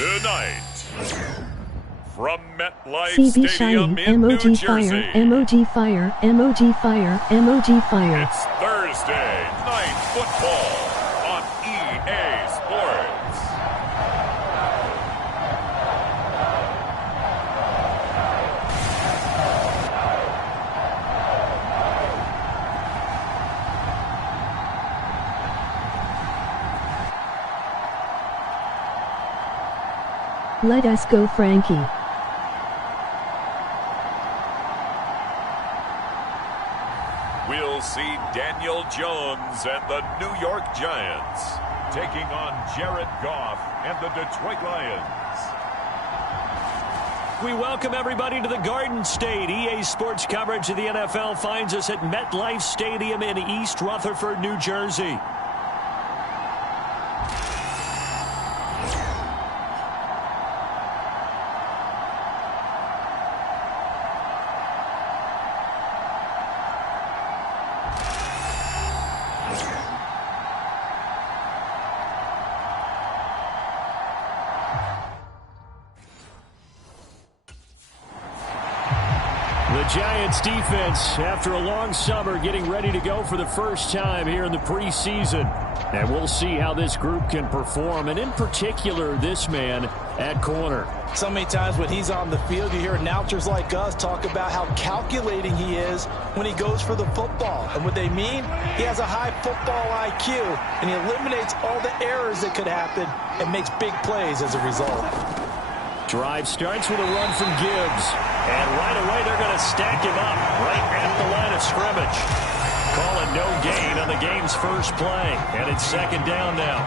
Tonight, from MetLife CB Stadium Shiny, in New emoji Jersey, fire, emoji fire, emoji fire, emoji fire. it's Thursday Night Football on EA Sports. Let us go, Frankie. We'll see Daniel Jones and the New York Giants taking on Jared Goff and the Detroit Lions. We welcome everybody to the Garden State. EA Sports coverage of the NFL finds us at MetLife Stadium in East Rutherford, New Jersey. The Giants defense, after a long summer, getting ready to go for the first time here in the preseason. And we'll see how this group can perform, and in particular, this man at corner. So many times when he's on the field, you hear announcers like us talk about how calculating he is when he goes for the football. And what they mean, he has a high football IQ, and he eliminates all the errors that could happen and makes big plays as a result. Drive starts with a run from Gibbs. And right away, they're going to stack him up right at the line of scrimmage. Call it no gain on the game's first play. And it's second down now.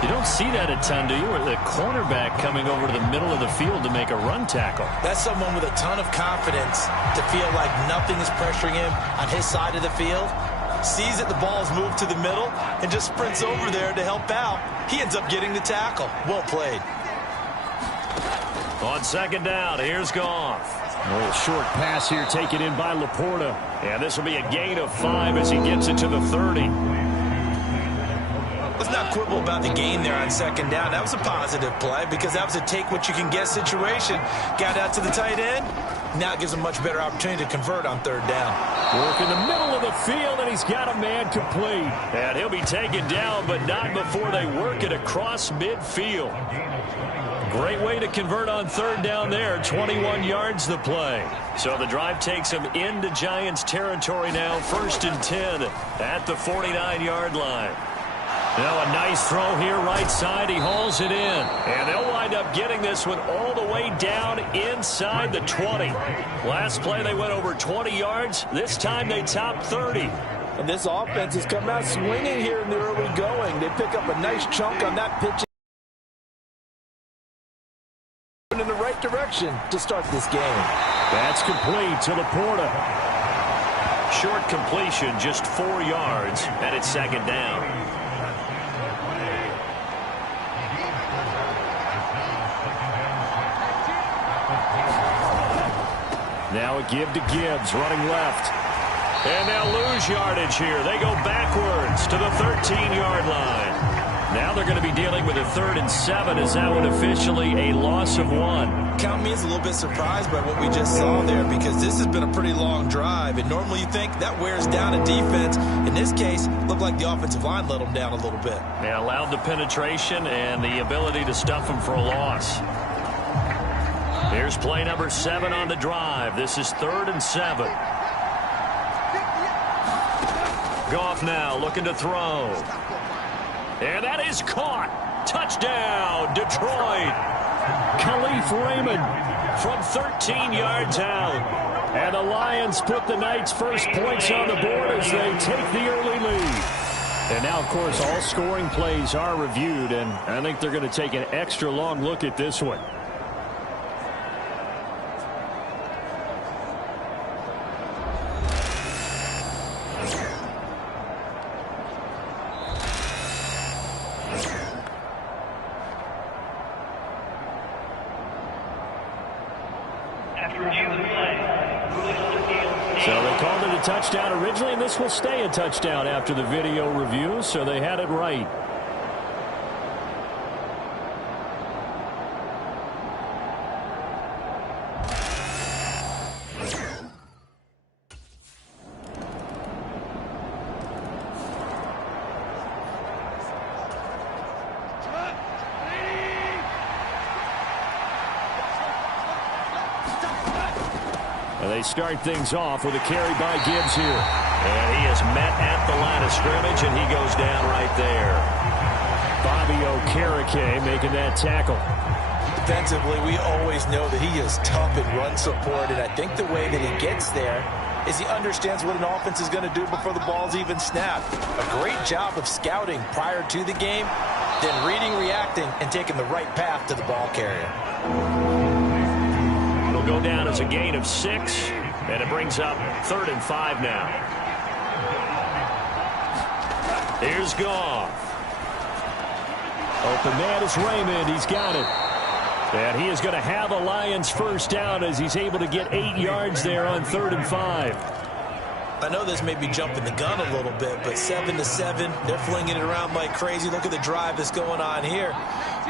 You don't see that a ton, do you? Or the cornerback coming over to the middle of the field to make a run tackle. That's someone with a ton of confidence to feel like nothing is pressuring him on his side of the field. Sees that the ball's moved to the middle and just sprints over there to help out. He ends up getting the tackle. Well played. On second down, here's Goff. A little short pass here taken in by Laporta. And this will be a gain of 5 as he gets it to the 30. Let's not quibble about the gain there on second down. That was a positive play because that was a take-what-you-can-get situation. Got out to the tight end. Now it gives him a much better opportunity to convert on third down. Work in the middle of the field, and he's got a man complete. And he'll be taken down, but not before they work it across midfield. Great way to convert on third down there. 21 yards the play. So the drive takes him into Giants territory now. 1st and 10 at the 49-yard line. Now a nice throw here right side. He hauls it in. And they'll wind up getting this one all the way down inside the 20. Last play they went over 20 yards. This time they top 30. And this offense has come out swinging here in the early going. They pick up a nice chunk on that pitch in the right direction to start this game. That's complete to Laporta. Short completion, just 4 yards, and it's second down. Now a give to Gibbs, running left. And they'll lose yardage here. They go backwards to the 13-yard line. Now they're going to be dealing with a 3rd and 7 as that one officially a loss of 1. Count me as a little bit surprised by what we just saw there because this has been a pretty long drive. And normally you think that wears down a defense. In this case, looked like the offensive line let them down a little bit. Yeah, allowed the penetration and the ability to stuff them for a loss. Here's play number 7 on the drive. This is 3rd and 7. Goff now looking to throw. And that is caught. Touchdown, Detroit. Khalif Raymond from 13 yards out. And the Lions put the Knights' first points on the board as they take the early lead. And now, of course, all scoring plays are reviewed, and I think they're going to take an extra long look at this one. So they called it a touchdown originally, and this will stay a touchdown after the video review, so they had it right. They start things off with a carry by Gibbs here. And he is met at the line of scrimmage, and he goes down right there. Bobby Okereke making that tackle. Defensively, we always know that he is tough at run support, and I think the way that he gets there is he understands what an offense is going to do before the ball's even snapped. A great job of scouting prior to the game, then reading, reacting, and taking the right path to the ball carrier. It'll go down as a gain of 6, and it brings up 3rd and 5 now. Here's Goff. Open man is Raymond. He's got it. And he is going to have a Lions first down as he's able to get 8 yards there on 3rd and 5. I know this may be jumping the gun a little bit, but 7-7, they're flinging it around like crazy. Look at the drive that's going on here.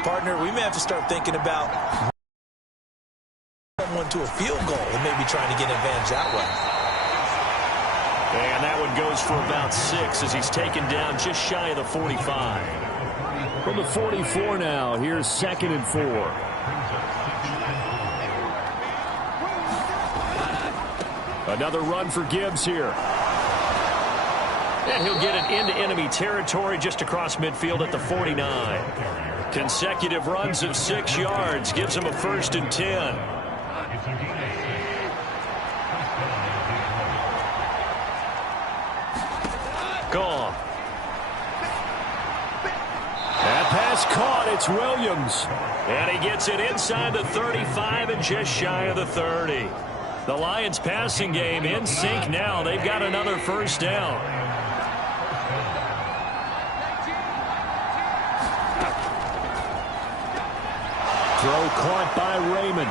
Partner, we may have to start thinking about someone to a field goal and maybe trying to get an advantage that way. And that one goes for about 6 as he's taken down just shy of the 45. From the 44 now, here's 2nd and 4. Another run for Gibbs here. And he'll get it into enemy territory just across midfield at the 49. Consecutive runs of 6 yards gives him a 1st and 10. Goff. That pass caught. It's Williams. And he gets it inside the 35 and just shy of the 30. The Lions passing game in sync now. They've got another first down. Throw caught by Raymond.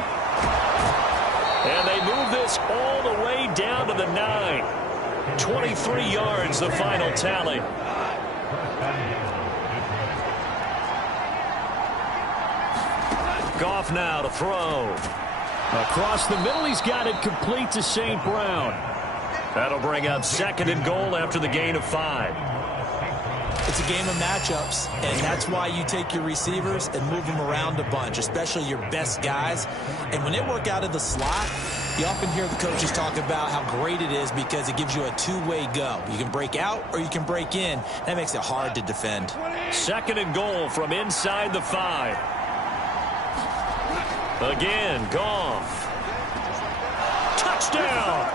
And they move this all the way down to the 9. 23 yards, the final tally. Goff now to throw. Across the middle, he's got it complete to St. Brown. That'll bring up 2nd and goal after the gain of 5. It's a game of matchups, and that's why you take your receivers and move them around a bunch, especially your best guys. And when they work out of the slot, you often hear the coaches talk about how great it is because it gives you a two-way go. You can break out or you can break in. That makes it hard to defend. 2nd and goal from inside the 5. Again, Goff. Touchdown!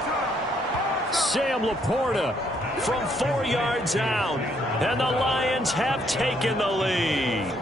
Sam Laporta from 4 yards out. And the Lions have taken the lead.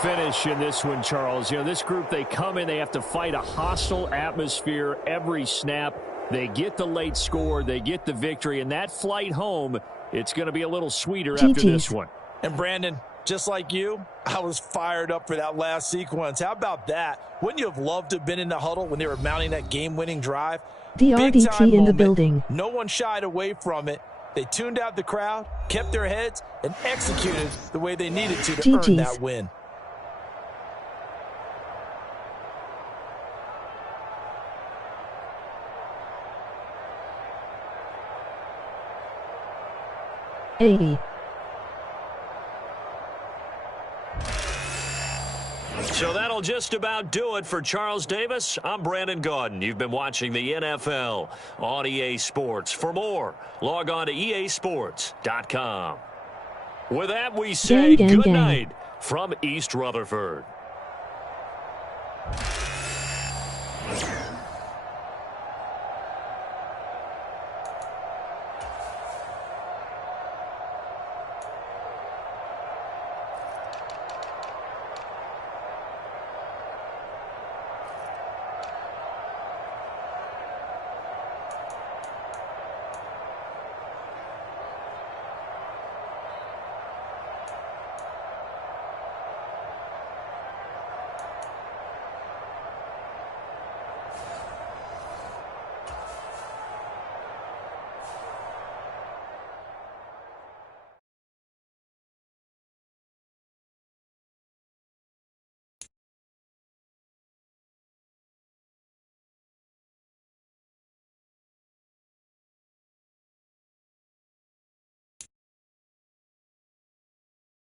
Finish in this one, Charles. You know, this group, they come in, they have to fight a hostile atmosphere every snap. They get the late score, they get the victory, and that flight home, it's going to be a little sweeter after this one. And Brandon, just like you, I was fired up for that last sequence. How about that? Wouldn't you have loved to have been in the huddle when they were mounting that game-winning drive? DRDT in the building. No one shied away from it. They tuned out the crowd, kept their heads, and executed the way they needed to earn that win. So that'll just about do it for Charles Davis. I'm Brandon Gaudin. You've been watching the NFL on EA Sports. For more, log on to easports.com. With that, we say good night from East Rutherford.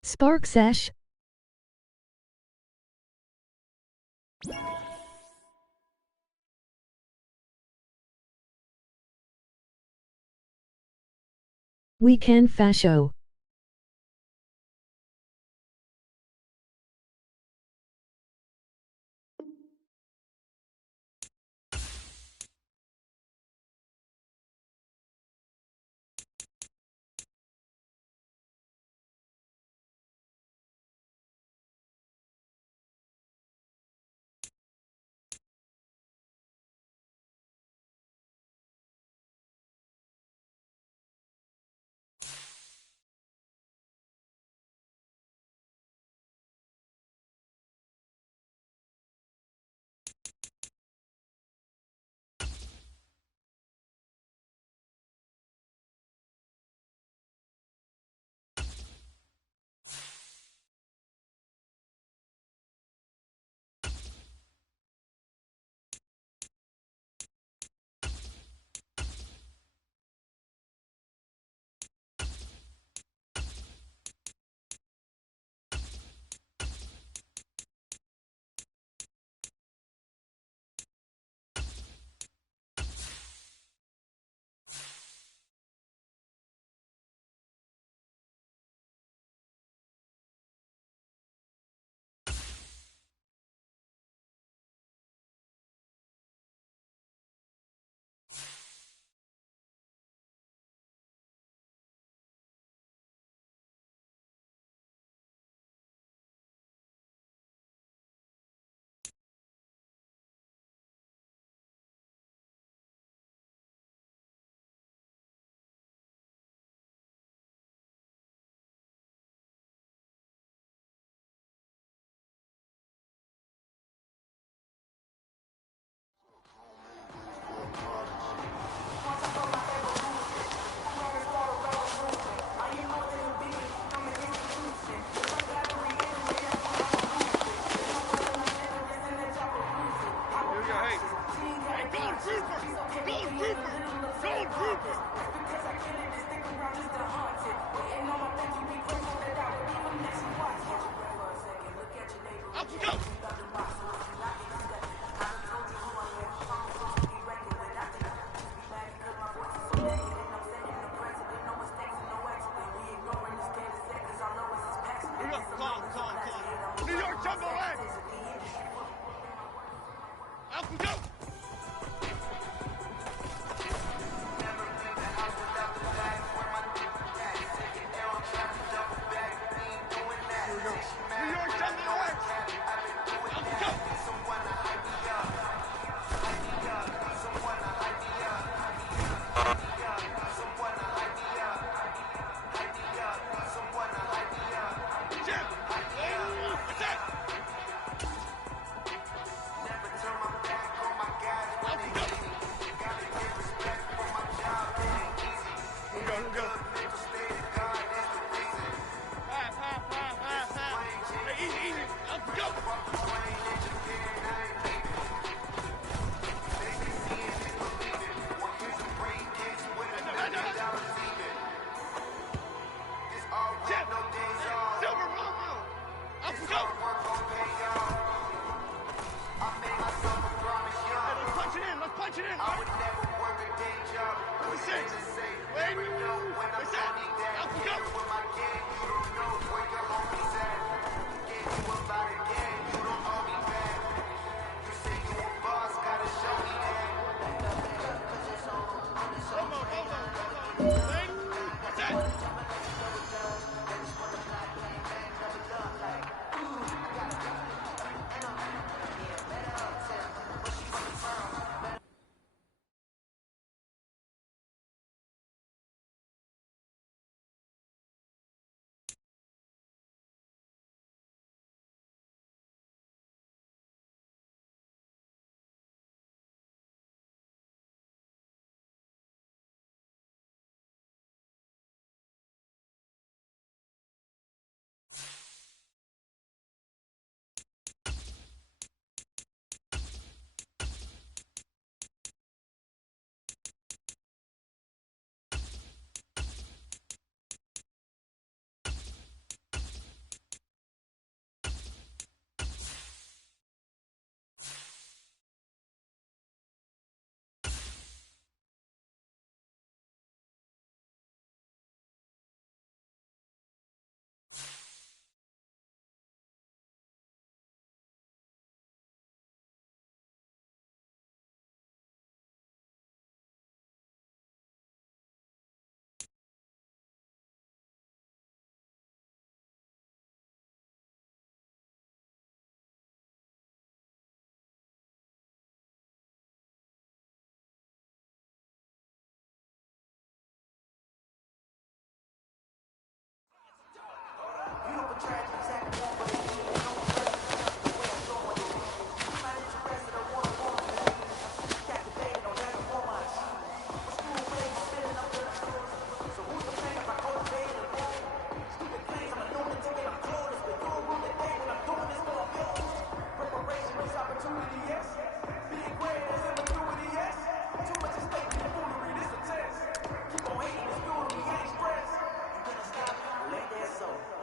Spark Sesh. Weekend Fasho.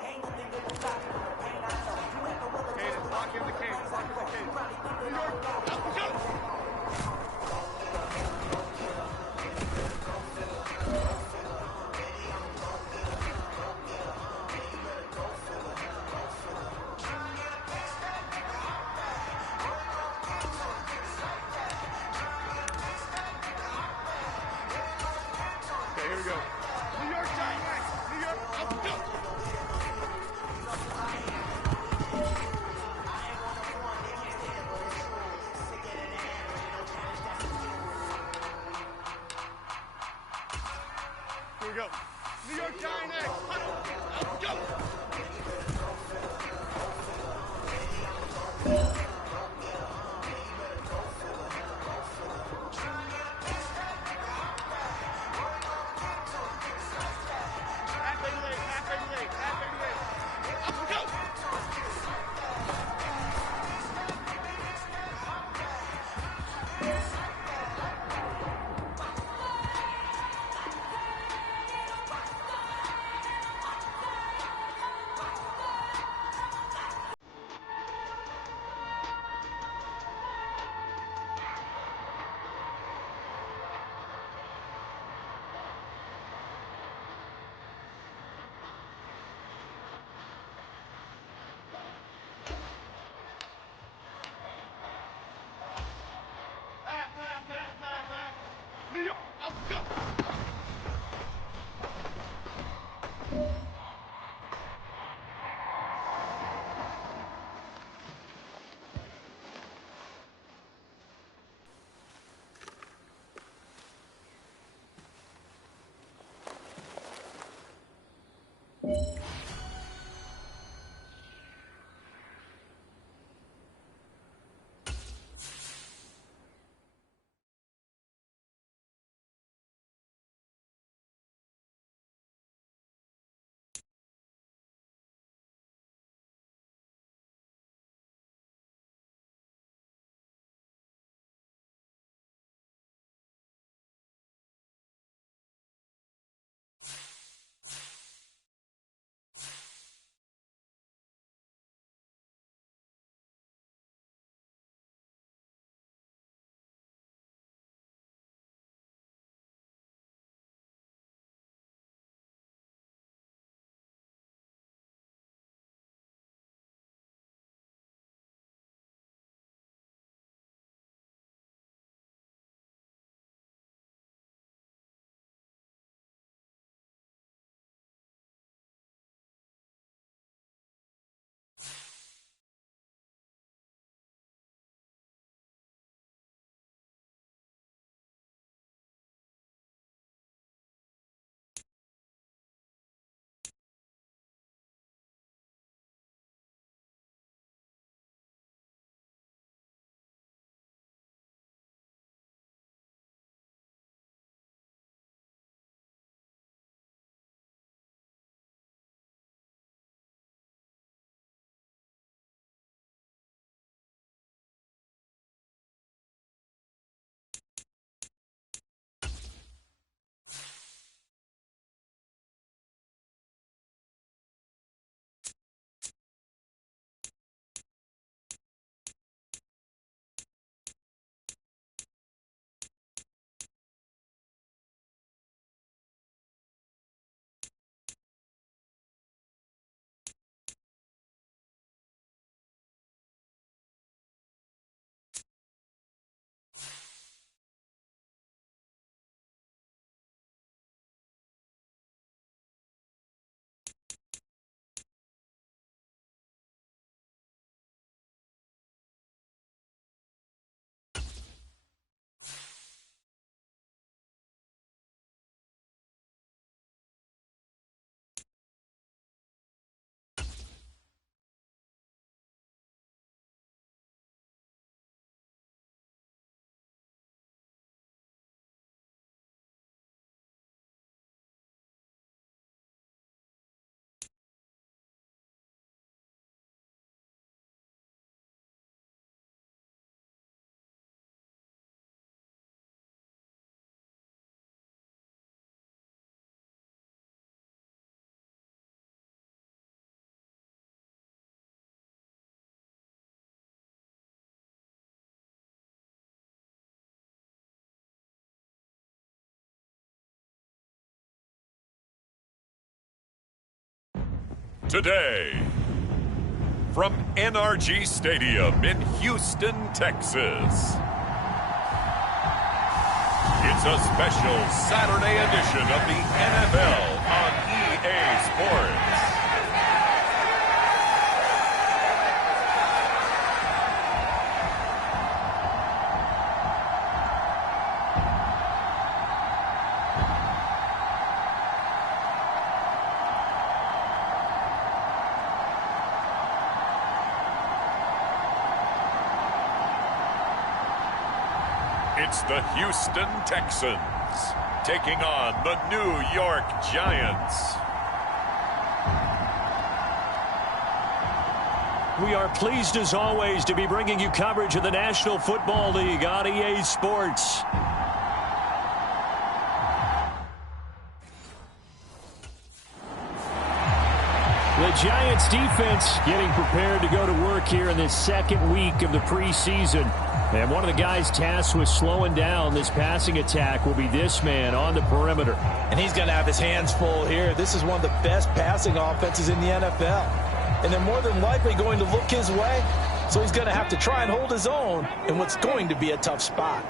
Ain't nothing that will stop you. Today, from NRG Stadium in Houston, Texas, it's a special Saturday edition of the NFL on EA Sports. It's the Houston Texans taking on the New York Giants. We are pleased as always to be bringing you coverage of the National Football League on EA Sports. The Giants defense getting prepared to go to work here in this second week of the preseason. And one of the guys tasked with slowing down this passing attack will be this man on the perimeter. And he's going to have his hands full here. This is one of the best passing offenses in the NFL. And they're more than likely going to look his way. So he's going to have to try and hold his own in what's going to be a tough spot.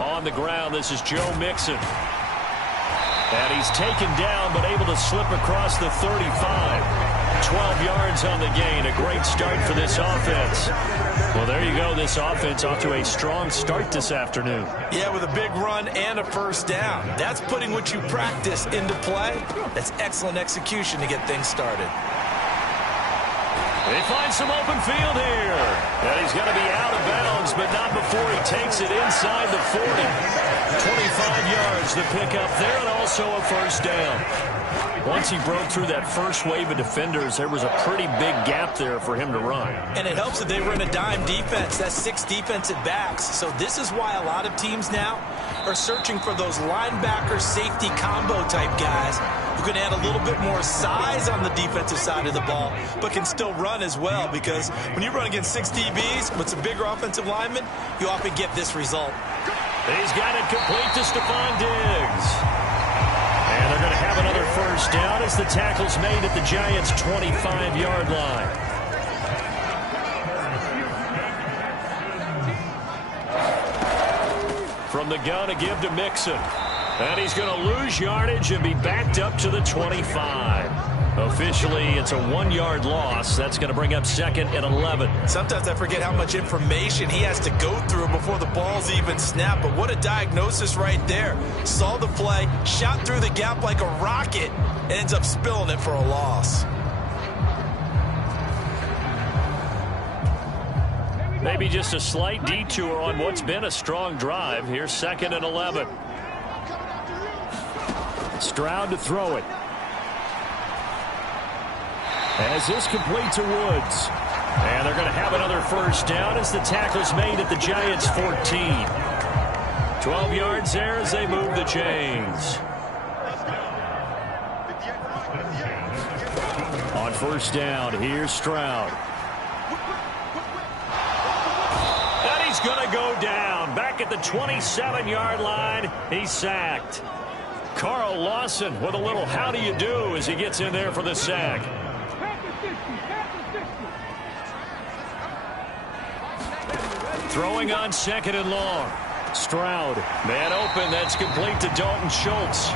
On the ground, this is Joe Mixon. And he's taken down but able to slip across the 35. 12 yards on the gain. A great start for this offense. Well, there you go. This offense off to a strong start this afternoon. Yeah, with a big run and a first down. That's putting what you practice into play. That's excellent execution to get things started. They find some open field here. And he's going to be out of bounds, but not before he takes it inside the 40. 25 yards to pick up there, and also a first down. Once he broke through that first wave of defenders, there was a pretty big gap there for him to run. And it helps that they were in a dime defense. That's 6 defensive backs. So this is why a lot of teams now are searching for those linebacker safety combo type guys who can add a little bit more size on the defensive side of the ball, but can still run as well, because when you run against 6 DBs with some bigger offensive linemen, you often get this result. He's got it complete to Stephon Diggs. And they're going to have another first down as the tackle's made at the Giants' 25-yard line. From the gun, a give to Mixon. And he's going to lose yardage and be backed up to the 25. Officially, it's a 1-yard loss. That's going to bring up 2nd and 11. Sometimes I forget how much information he has to go through before the ball's even snapped. But what a diagnosis right there. Saw the play, shot through the gap like a rocket, and ends up spilling it for a loss. Maybe just a slight detour on what's been a strong drive. Here's 2nd and 11. Stroud to throw it. As this complete to Woods. And they're going to have another first down as the tackle's made at the Giants' 14. 12 yards there as they move the chains. On first down, here's Stroud. And he's going to go down. Back at the 27-yard line, he's sacked. Carl Lawson with a little how do you do as he gets in there for the sack. Throwing on 2nd and long. Stroud, man open, that's complete to Dalton Schultz.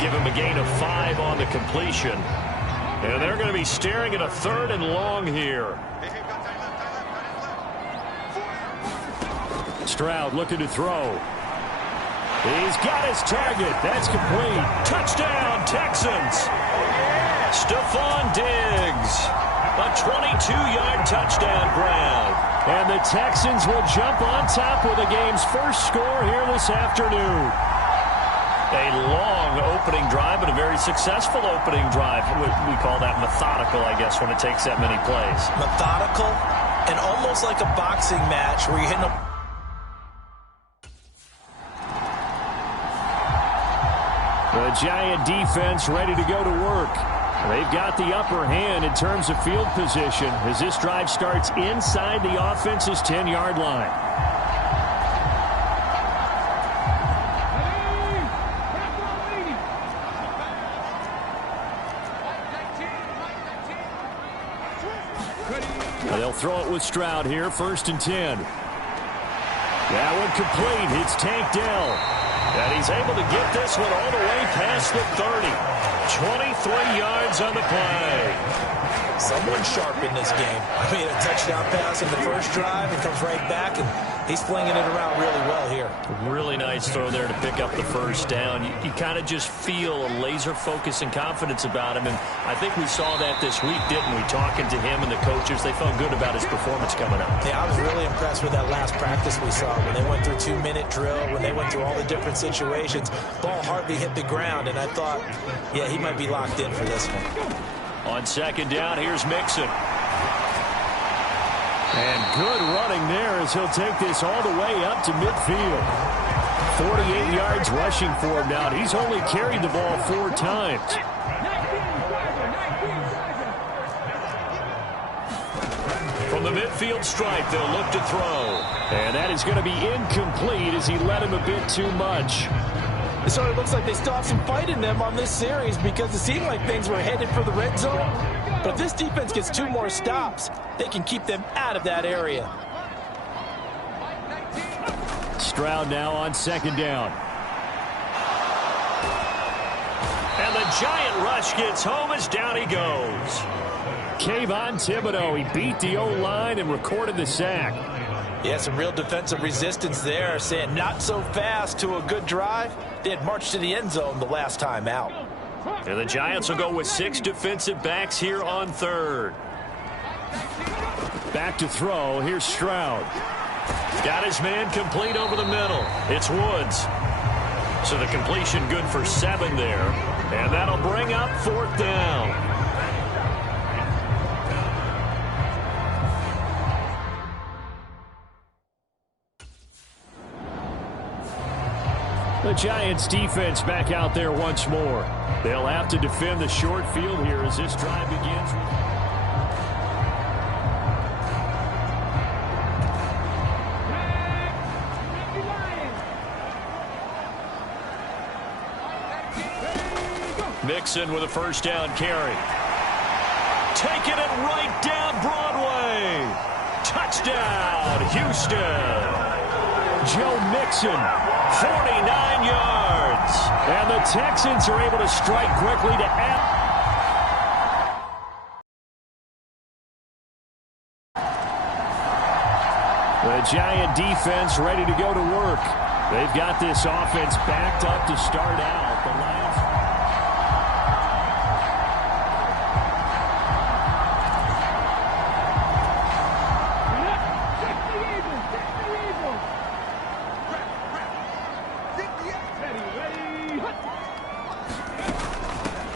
Give him a gain of 5 on the completion. And they're going to be staring at a 3rd and long here. Stroud looking to throw. He's got his target. That's complete. Touchdown, Texans. Stephon Diggs. A 22-yard touchdown grab. And the Texans will jump on top with the game's first score here this afternoon. A long opening drive, but a very successful opening drive. We call that methodical, I guess, when it takes that many plays. Methodical and almost like a boxing match where you're hitting a... The Giant defense ready to go to work. They've got the upper hand in terms of field position as this drive starts inside the offense's 10-yard line. They'll throw it with Stroud here, 1st and 10. That one complete. It's tanked down. And he's able to get this one all the way past the 30. 23 yards on the play. Someone sharp in this game. I mean, a touchdown pass in the first drive. It comes right back, and he's flinging it around really well here. Really nice throw there to pick up the first down. You kind of just feel a laser focus and confidence about him, and I think we saw that this week, didn't we? Talking to him and the coaches, they felt good about his performance coming up. Yeah, I was really impressed with that last practice we saw when they went through 2-minute drill, when they went through all the different situations. Ball hardly hit the ground, and I thought, yeah, he might be locked in for this one. On 2nd down, here's Mixon. And good running there as he'll take this all the way up to midfield. 48 yards rushing for him now. He's only carried the ball 4 times. From the midfield stripe, they'll look to throw. And that is going to be incomplete as he led him a bit too much. It sort of looks like they still have some fight in them on this series because it seemed like things were headed for the red zone. But if this defense gets 2 more stops, they can keep them out of that area. Stroud now on 2nd down. And the giant rush gets home as down he goes. Kayvon Thibodeau, he beat the O-line and recorded the sack. Yeah, some real defensive resistance there, saying not so fast to a good drive. They had marched to the end zone the last time out. And the Giants will go with 6 defensive backs here on 3rd. Back to throw. Here's Stroud. Got his man complete over the middle. It's Woods. So the completion good for 7 there. And that'll bring up 4th down. The Giants defense back out there once more. They'll have to defend the short field here as this drive begins. Mixon with a 1st down carry. Taking it right down Broadway. Touchdown, Houston. Joe Mixon, 49 yards. And the Texans are able to strike quickly to add. The Giant defense ready to go to work. They've got this offense backed up to start out. The Lions.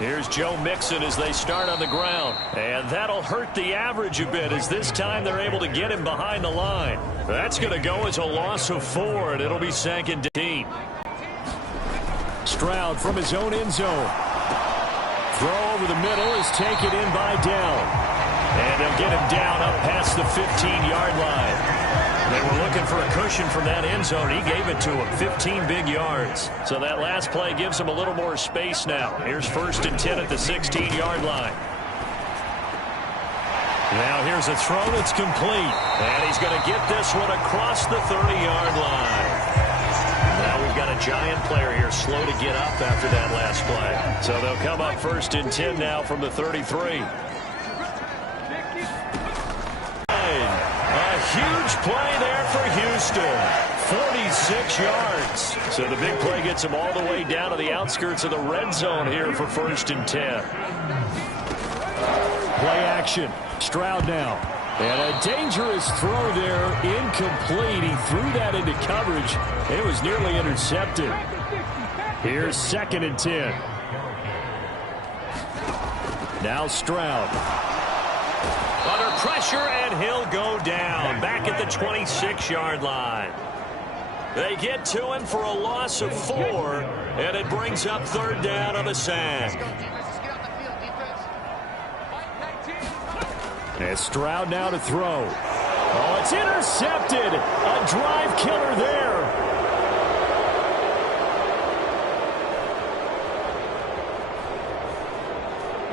Here's Joe Mixon as they start on the ground. And that'll hurt the average a bit as this time they're able to get him behind the line. That's going to go as a loss of 4, and it'll be 2nd and 10. Stroud from his own end zone. Throw over the middle is taken in by Dell. And they'll get him down up past the 15-yard line. They were looking for a cushion from that end zone. He gave it to him, 15 big yards. So that last play gives him a little more space now. Here's 1st and 10 at the 16-yard line. Now here's a throw that's complete. And he's going to get this one across the 30-yard line. Now we've got a Giant player here slow to get up after that last play. So they'll come up 1st and 10 now from the 33. Huge play there for Houston. 46 yards. So the big play gets him all the way down to the outskirts of the red zone here for 1st and 10. Play action. Stroud now. And a dangerous throw there. Incomplete. He threw that into coverage. It was nearly intercepted. Here's 2nd and 10. Now Stroud. Under pressure, and he'll go down. Back at the 26-yard line. They get to him for a loss of 4, and it brings up 3rd down on the sack. And Stroud now to throw. Oh, it's intercepted. A drive killer there.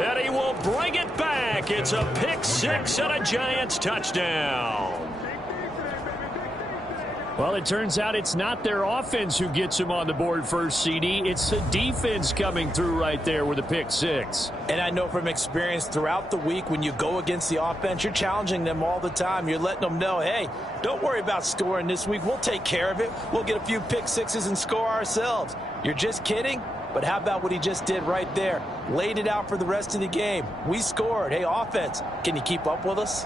And he will bring it back. It's a pick six and a Giants touchdown. Well, it turns out it's not their offense who gets him on the board first, CD. It's the defense coming through right there with a pick six. And I know from experience throughout the week, when you go against the offense, you're challenging them all the time. You're letting them know, hey, don't worry about scoring this week. We'll take care of it. We'll get a few pick sixes and score ourselves. You're just kidding? But how about what he just did right there? Laid it out for the rest of the game. We scored. Hey, offense, can you keep up with us?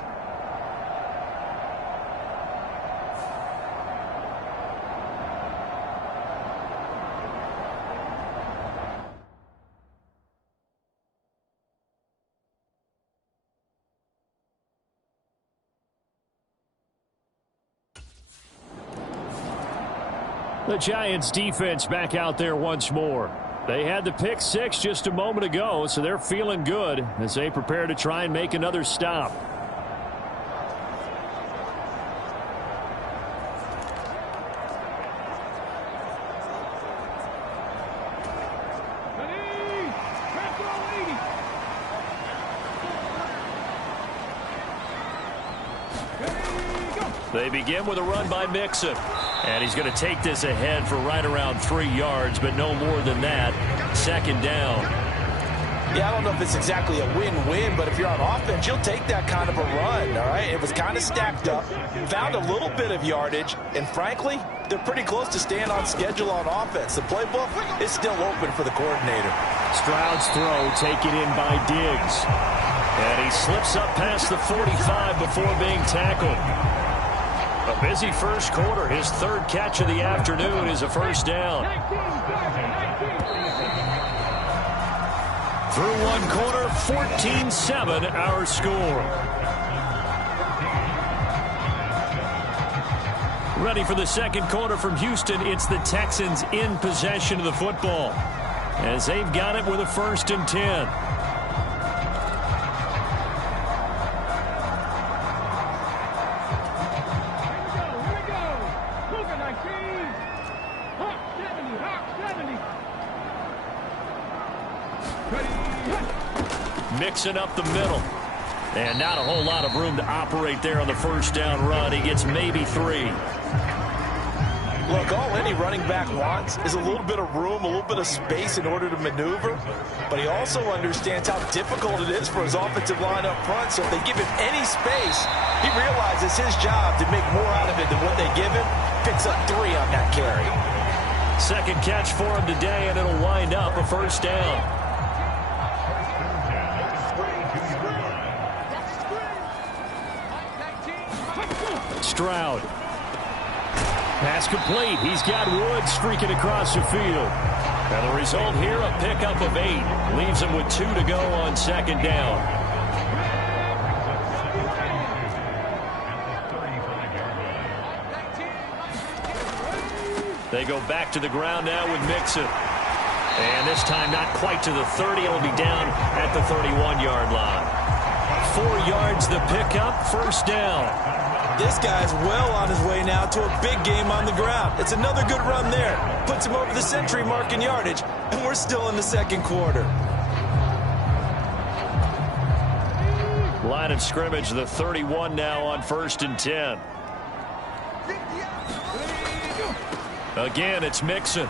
The Giants defense back out there once more. They had the pick six just a moment ago, so they're feeling good as they prepare to try and make another stop. They begin with a run by Mixon. And he's going to take this ahead for right around 3 yards, but no more than that. Second down. Yeah, I don't know if it's exactly a win-win, but if you're on offense, you'll take that kind of a run, all right? It was kind of stacked up, found a little bit of yardage, and frankly, they're pretty close to staying on schedule on offense. The playbook is still open for the coordinator. Stroud's throw taken in by Diggs. And he slips up past the 45 before being tackled. A busy first quarter. His third catch of the afternoon is a first down. Through one quarter, 14-7 our score. Ready for the second quarter from Houston. It's the Texans in possession of the football as they've got it with a 1st and 10. Mixing up the middle. And not a whole lot of room to operate there on the first down run. He gets maybe 3. Look, all any running back wants is a little bit of room, a little bit of space in order to maneuver. But he also understands how difficult it is for his offensive line up front. So if they give him any space, he realizes his job to make more out of it than what they give him. Picks up 3 on that carry. Second catch for him today, and it'll wind up a first down. Stroud. Pass complete. He's got Woods streaking across the field. And the result here, a pickup of 8. Leaves him with 2 to go on second down. They go back to the ground now with Mixon. And this time not quite to the 30. It'll be down at the 31-yard line. 4 yards the pickup, first down. This guy's well on his way now to a big game on the ground. It's another good run there. Puts him over the century mark in yardage, and we're still in the second quarter. Line of scrimmage, the 31 now on 1st and 10. Again, it's Mixon.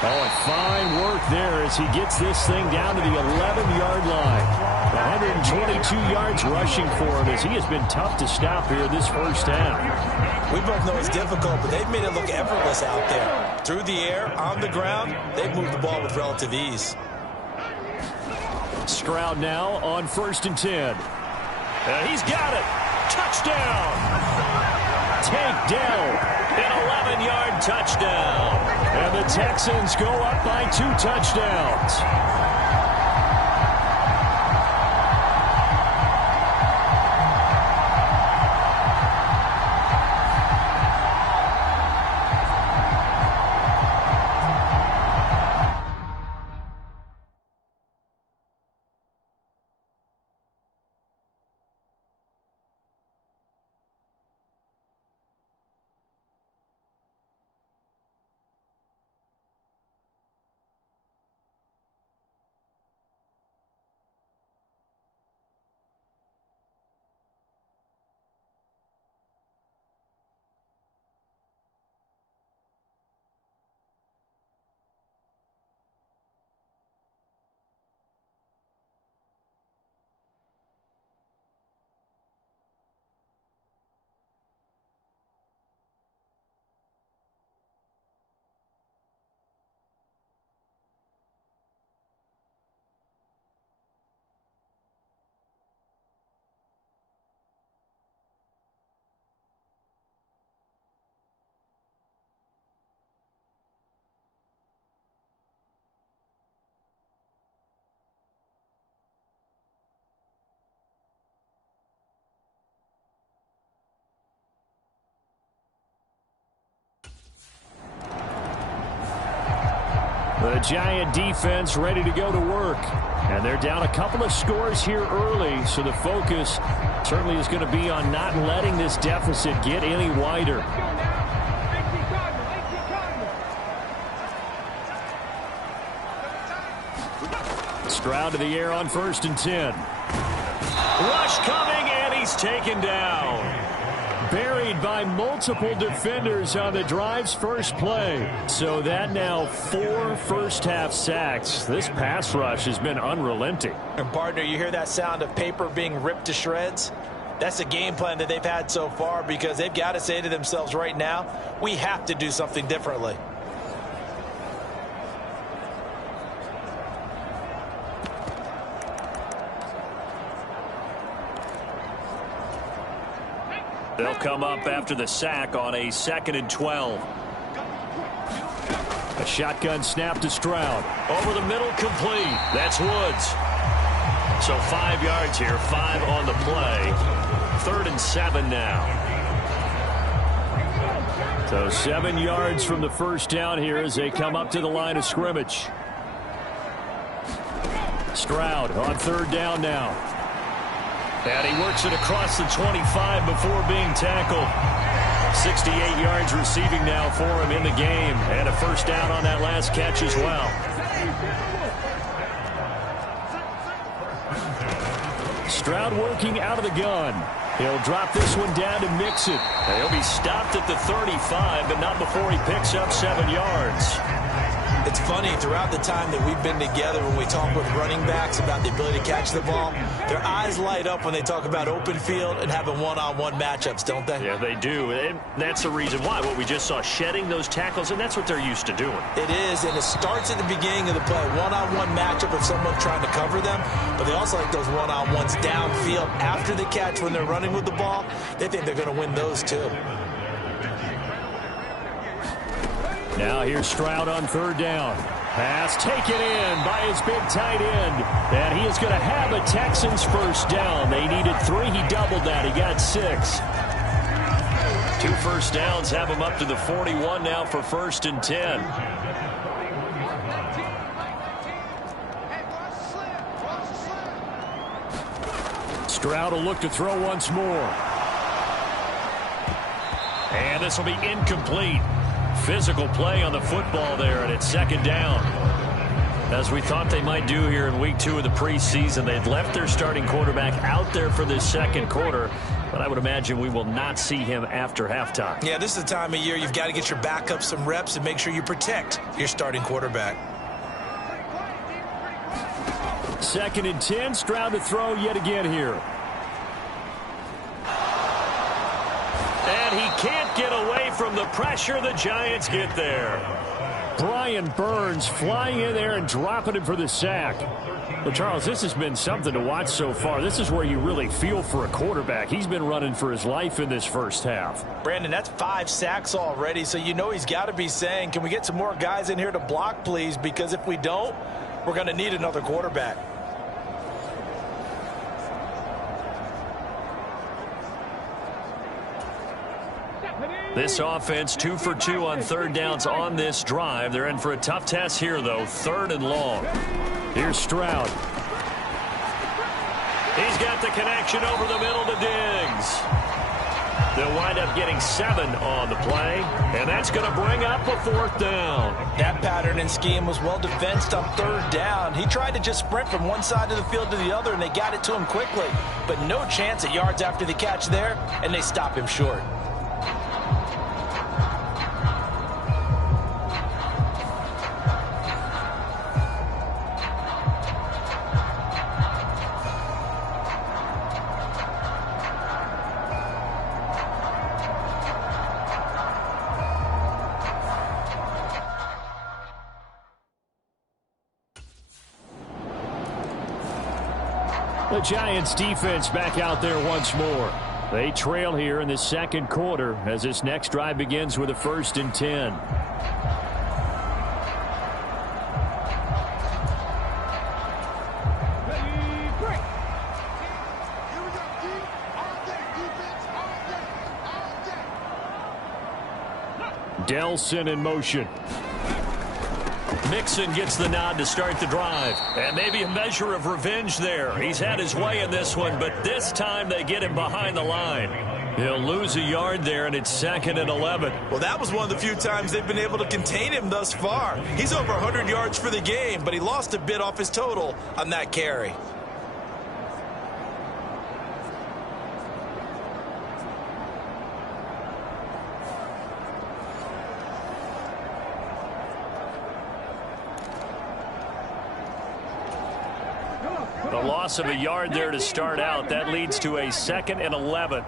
Oh, and fine work there as he gets this thing down to the 11-yard line. 122 yards rushing for him as he has been tough to stop here this first half. We both know it's difficult, but they've made it look effortless out there. Through the air, on the ground, they've moved the ball with relative ease. Stroud now on 1st and 10. And he's got it. Touchdown. Take down. An 11-yard touchdown. And the Texans go up by 2 touchdowns. The Giant defense ready to go to work. And they're down a couple of scores here early, so the focus certainly is going to be on not letting this deficit get any wider. Stroud to the air on 1st and 10. Rush coming, and he's taken down. Buried by multiple defenders on the drive's first play. So that now 4 first-half sacks. This pass rush has been unrelenting. And partner, you hear that sound of paper being ripped to shreds? That's the game plan that they've had so far, because they've got to say to themselves right now, we have to do something differently. They'll come up after the sack on a 2nd and 12. A shotgun snap to Stroud. Over the middle, complete. That's Woods. So 5 yards here, 5 on the play. 3rd and 7 now. So 7 yards from the first down here as they come up to the line of scrimmage. Stroud on 3rd down now. And he works it across the 25 before being tackled. 68 yards receiving now for him in the game. And a first down on that last catch as well. Stroud working out of the gun. He'll drop this one down to mix it. He'll be stopped at the 35, but not before he picks up 7 yards. It's funny, throughout the time that we've been together, when we talk with running backs about the ability to catch the ball, their eyes light up when they talk about open field and having one-on-one matchups, don't they? Yeah, they do. And that's the reason why. What we just saw, shedding those tackles, and that's what they're used to doing. It is, and it starts at the beginning of the play. One-on-one matchup of someone trying to cover them, but they also like those one-on-ones downfield after the catch when they're running with the ball. They think they're going to win those too. Now here's Stroud on 3rd down. Pass taken in by his big tight end. And he is going to have a Texans first down. They needed 3. He doubled that. He got 6. 2 first downs have him up to the 41 now for 1st and 10. Stroud will look to throw once more. And this will be incomplete. Physical play on the football there, and it's 2nd down. As we thought they might do here in week 2 of the preseason, they'd left their starting quarterback out there for this 2nd quarter, but I would imagine we will not see him after halftime. Yeah, this is the time of year you've got to get your backup some reps and make sure you protect your starting quarterback. 2nd and 10, Stroud to throw yet again here. And he can't get away from the pressure. The Giants get there. Brian Burns flying in there and dropping him for the sack. Well, Charles, this has been something to watch so far. This is where you really feel for a quarterback. He's been running for his life in this first half. Brandon, that's 5 sacks already, so you know he's got to be saying, can we get some more guys in here to block, please? Because if we don't, we're going to need another quarterback. This offense 2 for 2 on 3rd downs on this drive. They're in for a tough test here, though. 3rd and long. Here's Stroud. He's got the connection over the middle to Diggs. They'll wind up getting 7 on the play, and that's going to bring up a 4th down. That pattern and scheme was well defensed on 3rd down. He tried to just sprint from one side of the field to the other, and they got it to him quickly. But no chance at yards after the catch there, and they stop him short. The Giants defense back out there once more. They trail here in the 2nd quarter as this next drive begins with a 1st and 10. Delson in motion. Mixon gets the nod to start the drive. And maybe a measure of revenge there. He's had his way in this one, but this time they get him behind the line. He'll lose a yard there, and it's 2nd and 11. Well, that was one of the few times they've been able to contain him thus far. He's over 100 yards for the game, but he lost a bit off his total on that carry. The loss of a yard there to start out. That leads to a 2nd and 11.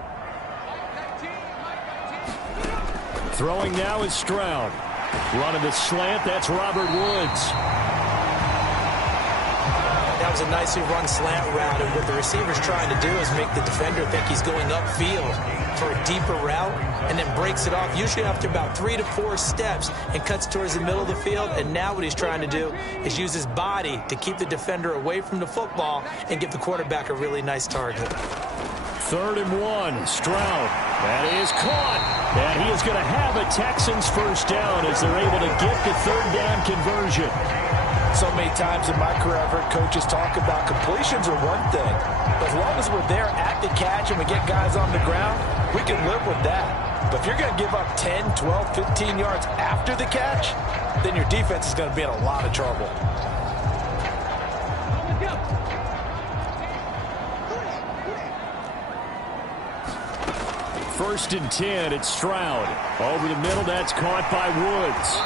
Throwing now is Stroud. Running the slant, that's Robert Woods. That was a nicely run slant route, and what the receiver's trying to do is make the defender think he's going upfield for a deeper route, and then breaks it off, usually after about 3 to 4 steps, and cuts towards the middle of the field. And now what he's trying to do is use his body to keep the defender away from the football and give the quarterback a really nice target. 3rd and 1, Stroud. That is caught. And he is going to have a Texans first down as they're able to get the 3rd down conversion. So many times in my career, I've heard coaches talk about completions are one thing. But as long as we're there at the catch and we get guys on the ground, we can live with that. But if you're going to give up 10, 12, 15 yards after the catch, then your defense is going to be in a lot of trouble. First and 10, it's Stroud. Over the middle, that's caught by Woods.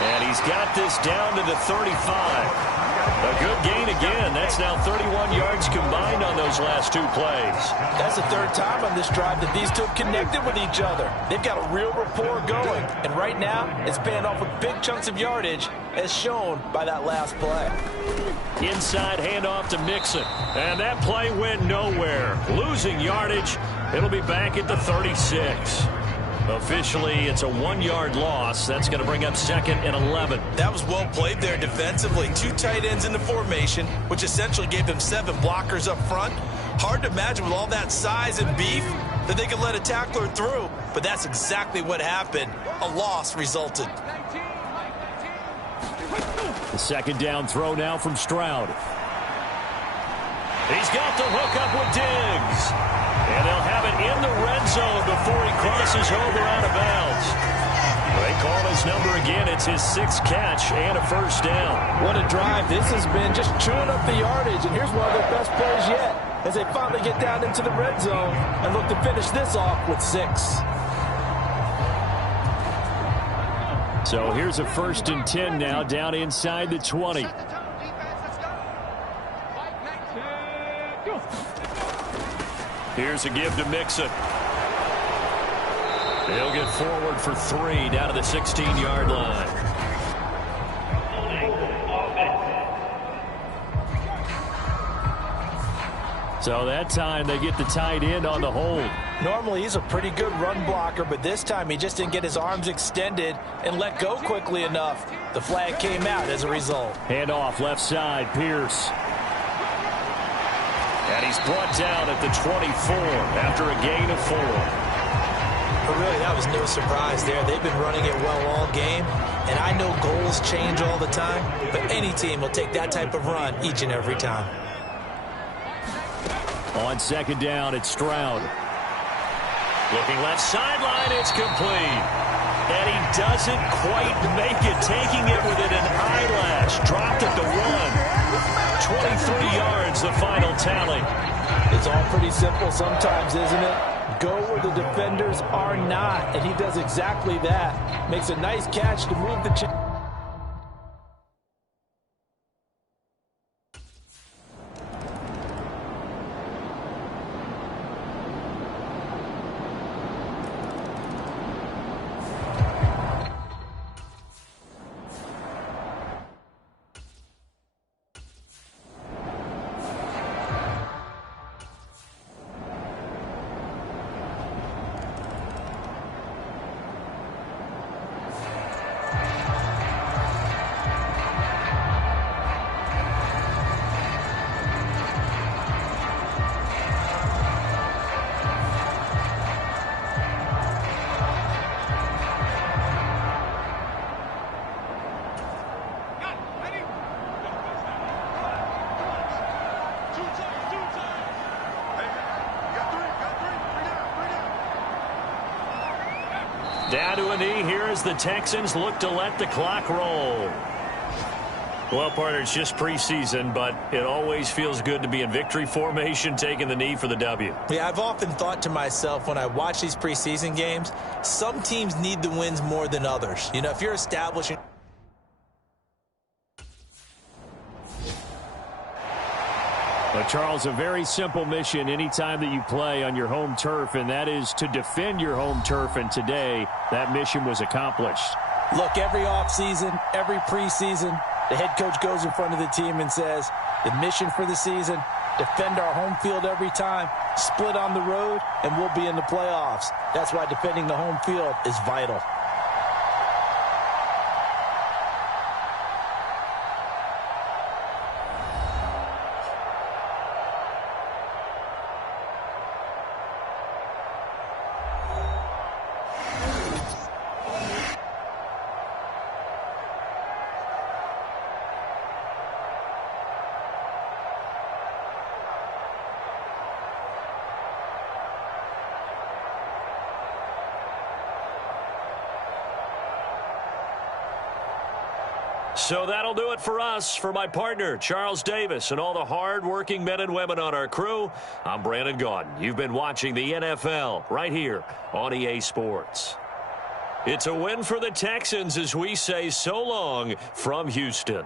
And he's got this down to the 35. A good gain again. That's now 31 yards combined on those last 2 plays. That's the 3rd time on this drive that these two have connected with each other. They've got a real rapport going. And right now, it's paying off with big chunks of yardage, as shown by that last play. Inside handoff to Mixon. And that play went nowhere. Losing yardage. It'll be back at the 36. Officially, it's a 1-yard loss. That's going to bring up 2nd and 11. That was well played there defensively. 2 tight ends in the formation, which essentially gave them 7 blockers up front. Hard to imagine with all that size and beef that they could let a tackler through. But that's exactly what happened. A loss resulted. The 2nd down throw now from Stroud. He's got the hook up with Diggs. And they'll have it in the red zone before he crosses over out of bounds. They call his number again. It's his 6th catch and a first down. What a drive this has been, just chewing up the yardage. And here's one of their best plays yet as they finally get down into the red zone and look to finish this off with 6. So here's a 1st and 10 now down inside the 20. Here's a give to Mixon. He'll get forward for 3 down to the 16-yard line. So that time they get the tight end on the hold. Normally he's a pretty good run blocker, but this time he just didn't get his arms extended and let go quickly enough. The flag came out as a result. Handoff left side, Pierce. And he's brought down at the 24 after a gain of 4. But really, that was no surprise there. They've been running it well all game, and I know goals change all the time, but any team will take that type of run each and every time. On 2nd down, it's Stroud. Looking left sideline, it's complete. And he doesn't quite make it, taking it within an eyelash. Dropped at the 1. 23 yards, the final tally. It's all pretty simple sometimes, isn't it? Go where the defenders are not, and he does exactly that. Makes a nice catch to move the chain. Down to a knee here as the Texans look to let the clock roll. Well, partner, it's just preseason, but it always feels good to be in victory formation, taking the knee for the W. Yeah, I've often thought to myself when I watch these preseason games, some teams need the wins more than others. You know, if you're establishing... But, Charles, a very simple mission anytime that you play on your home turf, and that is to defend your home turf, and today that mission was accomplished. Look, every offseason, every preseason, the head coach goes in front of the team and says, the mission for the season, defend our home field every time, split on the road, and we'll be in the playoffs. That's why defending the home field is vital. So that'll do it for us. For my partner, Charles Davis, and all the hard-working men and women on our crew, I'm Brandon Gaudin. You've been watching the NFL right here on EA Sports. It's a win for the Texans as we say so long from Houston.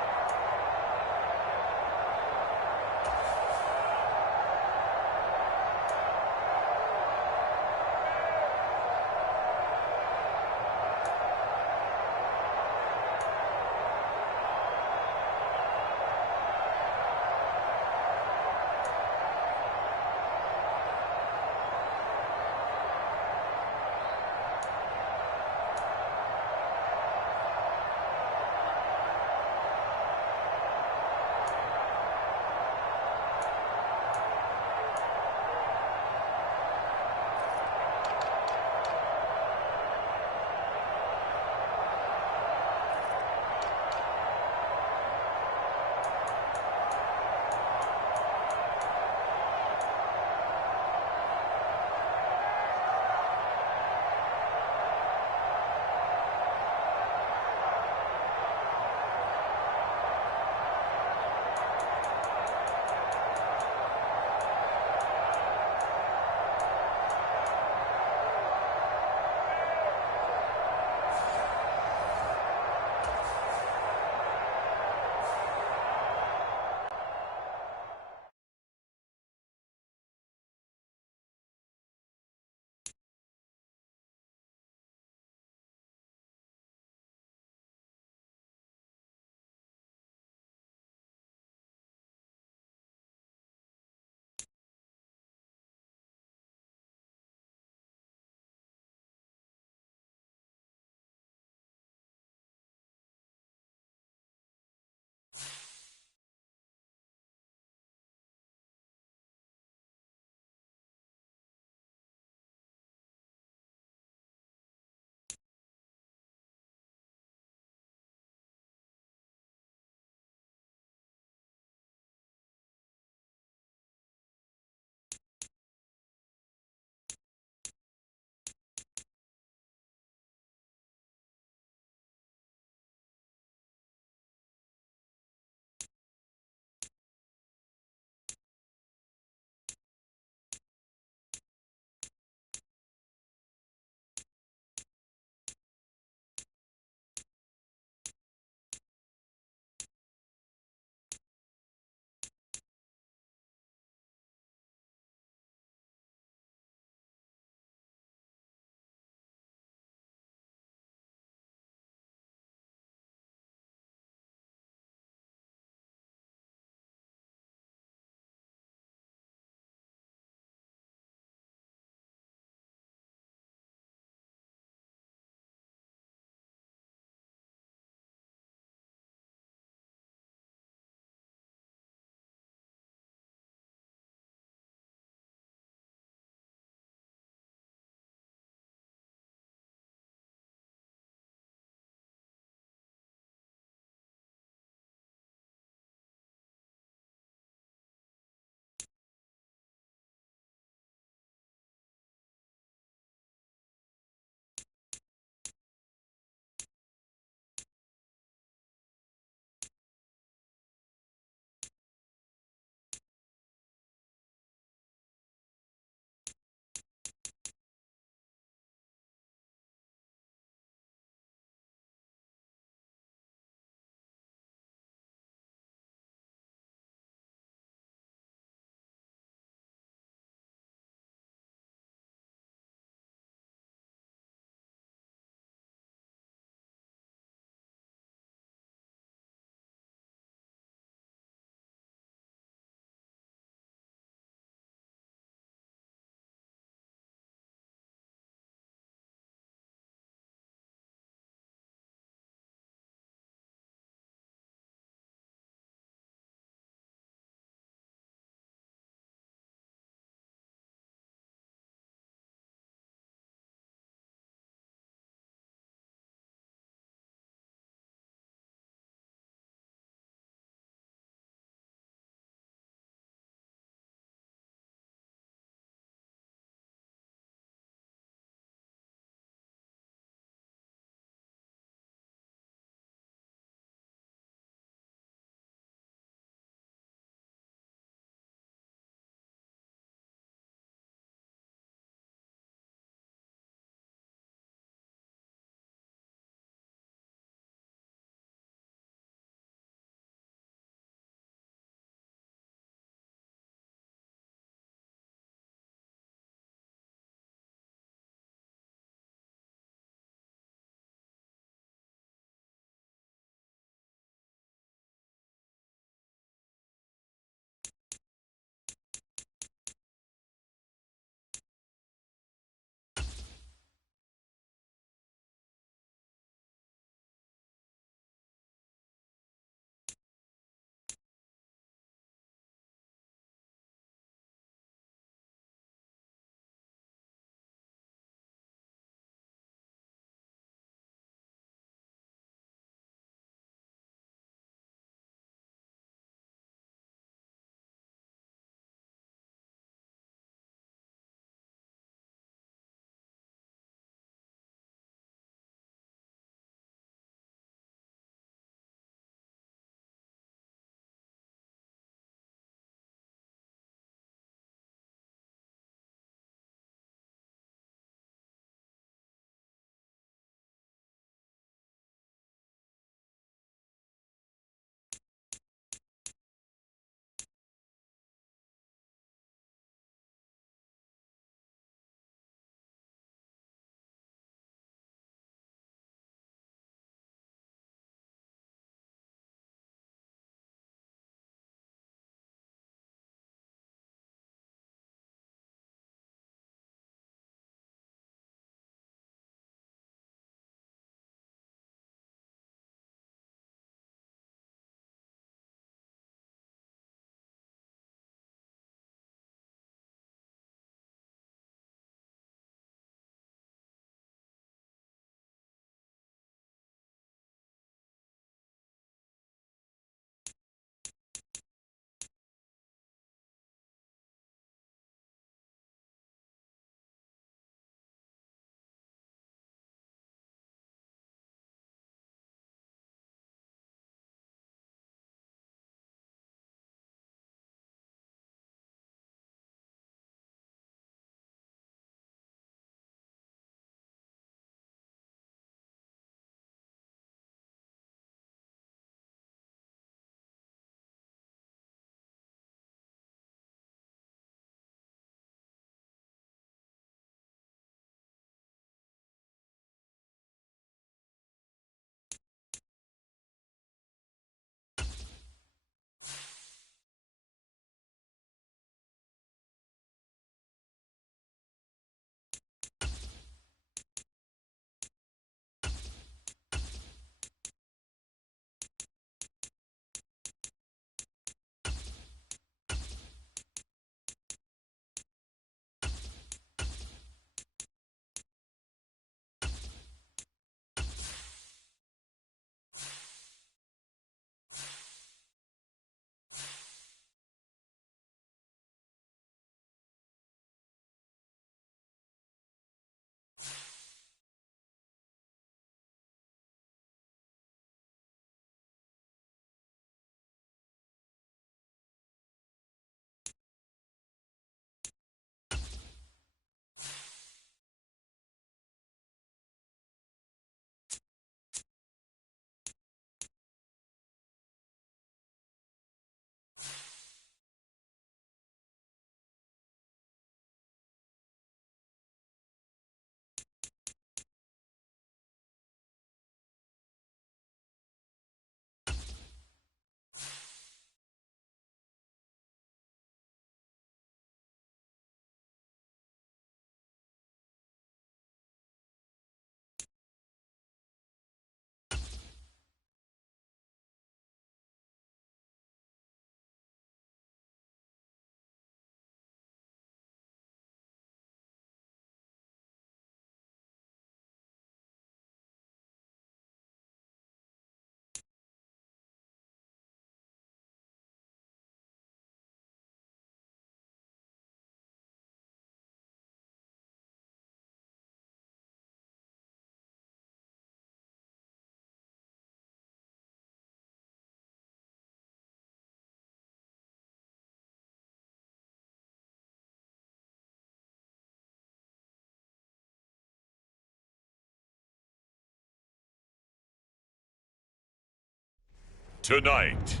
Tonight,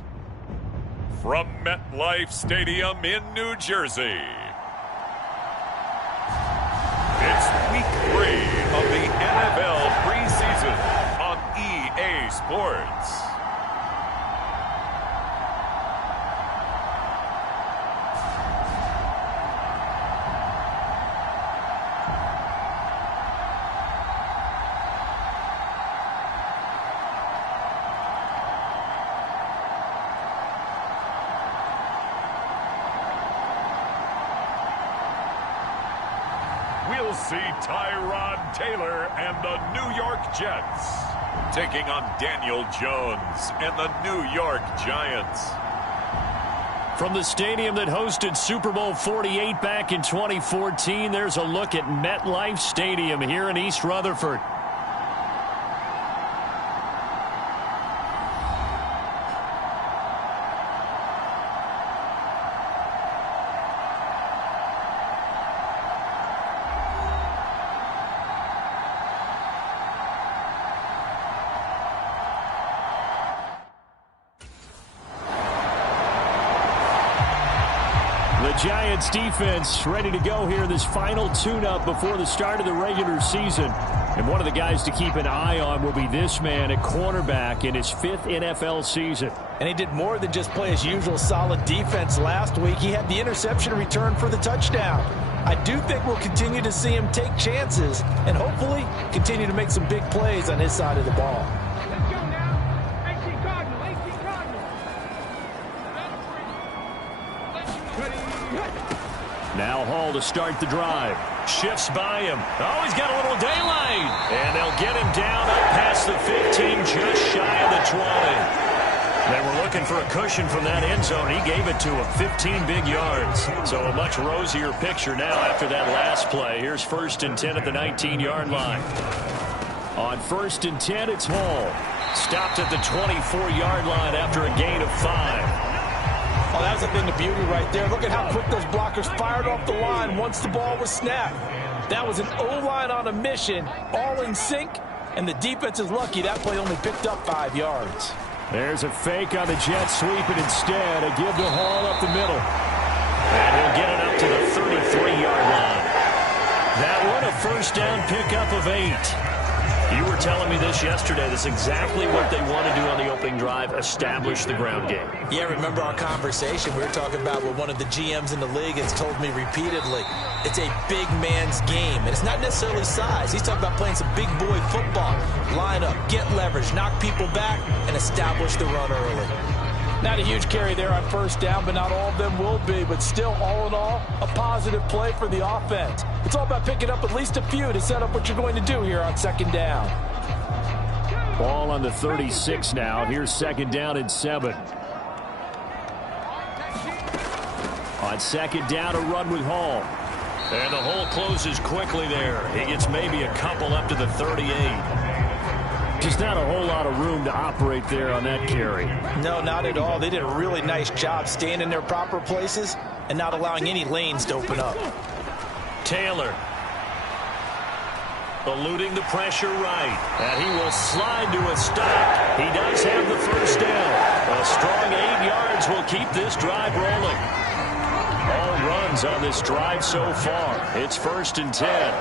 from MetLife Stadium in New Jersey, it's Week 3 of the NFL preseason on EA Sports. We'll see Tyrod Taylor and the New York Jets taking on Daniel Jones and the New York Giants. From the stadium that hosted Super Bowl 48 back in 2014, there's a look at MetLife Stadium here in East Rutherford. The Giants defense ready to go here in this final tune-up before the start of the regular season. And one of the guys to keep an eye on will be this man at cornerback in his 5th NFL season. And he did more than just play his usual solid defense last week. He had the interception return for the touchdown. I do think we'll continue to see him take chances and hopefully continue to make some big plays on his side of the ball. Now Hall to start the drive. Shifts by him. Oh, he's got a little daylight. And they'll get him down up past the 15, just shy of the 20. They were looking for a cushion from that end zone. He gave it to him, 15 big yards. So a much rosier picture now after that last play. Here's 1st and 10 at the 19-yard line. On 1st and 10, it's Hall. Stopped at the 24-yard line after a gain of 5. Oh, that's a thing of beauty right there. Look at how quick those blockers fired off the line once the ball was snapped. That was an O-line on a mission, all in sync, and the defense is lucky that play only picked up 5 yards. There's a fake on the Jets sweep, and instead a give to Hall up the middle. And he'll get it up to the 33-yard line. That one a first down pickup of 8. You were telling me this yesterday. That's exactly what they want to do on the opening drive, establish the ground game. Yeah, remember our conversation. We were talking about what one of the GMs in the league has told me repeatedly. It's a big man's game, and it's not necessarily size. He's talking about playing some big boy football. Line up, get leverage, knock people back, and establish the run early. Not a huge carry there on first down, but not all of them will be. But still, all in all, a positive play for the offense. It's all about picking up at least a few to set up what you're going to do here on second down. Ball on the 36 now. Here's 2nd down and 7. On 2nd down, a run with Hall. And the hole closes quickly there. He gets maybe a couple up to the 38. Just not a whole lot of room to operate there on that carry. No, not at all. They did a really nice job staying in their proper places and not allowing any lanes to open up. Taylor eluding the pressure right. And he will slide to a stop. He does have the first down. A strong 8 yards will keep this drive rolling. All runs on this drive so far. It's 1st and 10.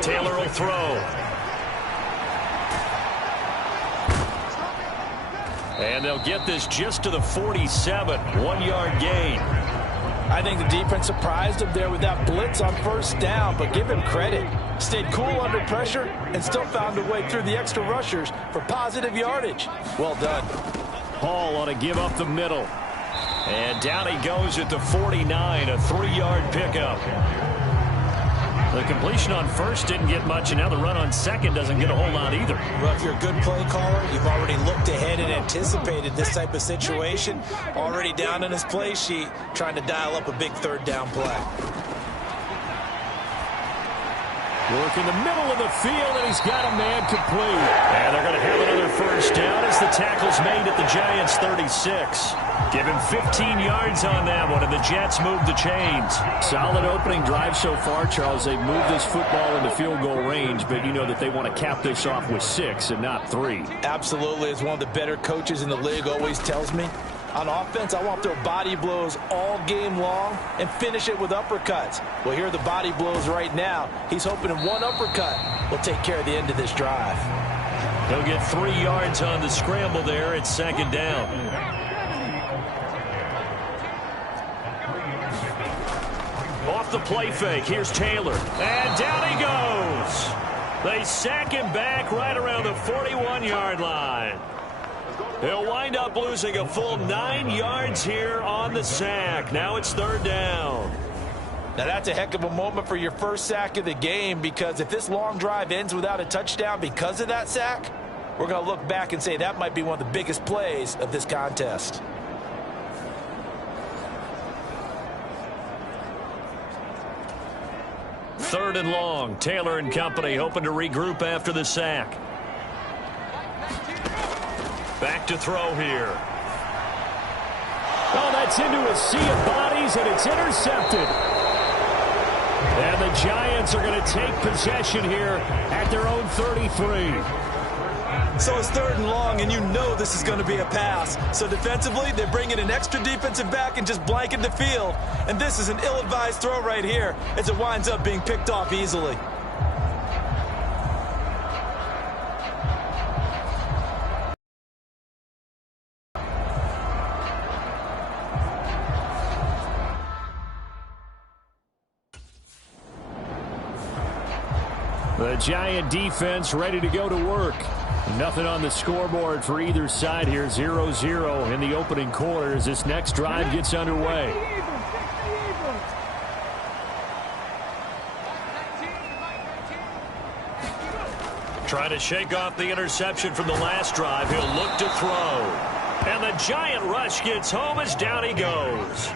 Taylor will throw. And they'll get this just to the 47. 1-yard gain. I think the defense surprised him there with that blitz on first down, but give him credit. Stayed cool under pressure and still found a way through the extra rushers for positive yardage. Well done. Hall on a give up the middle. And down he goes at the 49, a 3-yard pickup. The completion on first didn't get much, and now the run on second doesn't get a whole lot either. Well, if you're a good play caller, you've already looked ahead and anticipated this type of situation. Already down in his play sheet, trying to dial up a big 3rd down play. Work in the middle of the field, and he's got a man complete. And they're going to have another first down as the tackle's made at the Giants' 36. Give him 15 yards on that one, and the Jets move the chains. Solid opening drive so far, Charles. They've moved this football into field goal range, but you know that they want to cap this off with 6 and not 3. Absolutely. As one of the better coaches in the league always tells me, on offense, I want to throw body blows all game long and finish it with uppercuts. Well, here are the body blows right now. He's hoping in one uppercut will take care of the end of this drive. He'll get 3 yards on the scramble there. It's 2nd down. Off the play fake. Here's Taylor. And down he goes. They sack him back right around the 41-yard line. He'll wind up losing a full 9 yards here on the sack. Now it's 3rd down. Now that's a heck of a moment for your first sack of the game, because if this long drive ends without a touchdown because of that sack, we're going to look back and say that might be one of the biggest plays of this contest. Third and long. Taylor and company hoping to regroup after the sack. Back to throw here. Oh, that's into a sea of bodies, and it's intercepted. And the Giants are going to take possession here at their own 33. So it's 3rd and long, and you know this is going to be a pass. So defensively, they bring in an extra defensive back and just blanket the field. And this is an ill-advised throw right here as it winds up being picked off easily. The Giant defense ready to go to work. Nothing on the scoreboard for either side here. 0-0 in the opening quarter as this next drive gets underway. Trying to shake off the interception from the last drive. He'll look to throw. And the Giant rush gets home as down he goes.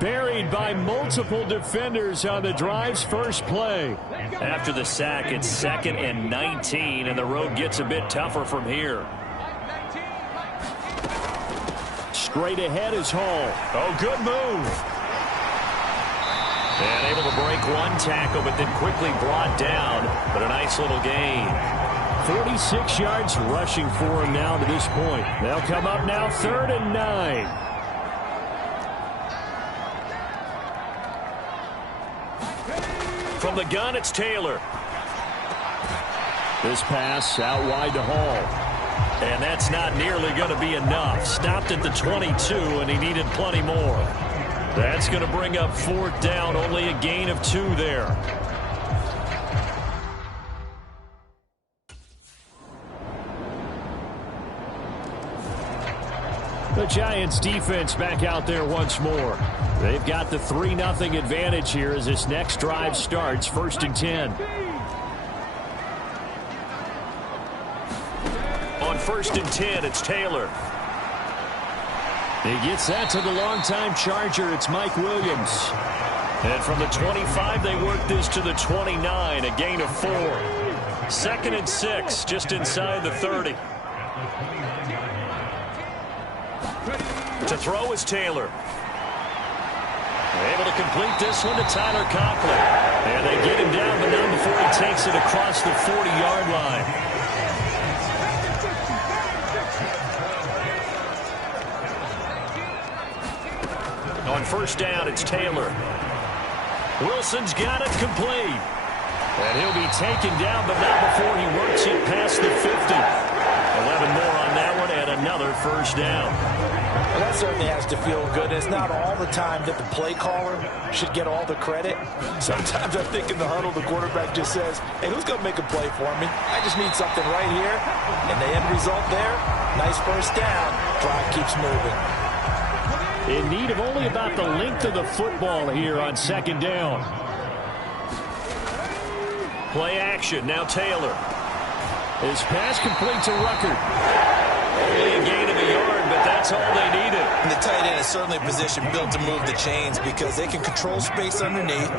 Buried by multiple defenders on the drive's first play. After the sack, it's 2nd and 19, and the road gets a bit tougher from here. Straight ahead is Hall. Oh, good move. And able to break one tackle, but then quickly brought down. But a nice little gain. 46 yards rushing for him now to this point. They'll come up now 3rd and 9. From the gun, it's Taylor. This pass out wide to Hall. And that's not nearly going to be enough. Stopped at the 22, and he needed plenty more. That's going to bring up 4th down. Only a gain of 2 there. The Giants defense back out there once more. They've got the 3-0 advantage here as this next drive starts. 1st and 10. On 1st and 10, it's Taylor. He gets that to the longtime Charger. It's Mike Williams. And from the 25, they work this to the 29, a gain of 4. 2nd and 6, just inside the 30. To throw is Taylor. Able to complete this one to Tyler Conklin. And they get him down, but not before he takes it across the 40-yard line. On 1st down, it's Taylor. Wilson's got it complete. And he'll be taken down, but not before he works it past the 50. 11 more on that one, and another 1st down. Well, that certainly has to feel good. It's not all the time that the play caller should get all the credit. Sometimes I think in the huddle, the quarterback just says, hey, who's going to make a play for me? I just need something right here. And the end result there, nice 1st down. Drive keeps moving. In need of only about the length of the football here on 2nd down. Play action, now Taylor. His pass complete to Ruckert. Only a gain of a yard, but that's all they needed. And the tight end is certainly a position built to move the chains because they can control space underneath.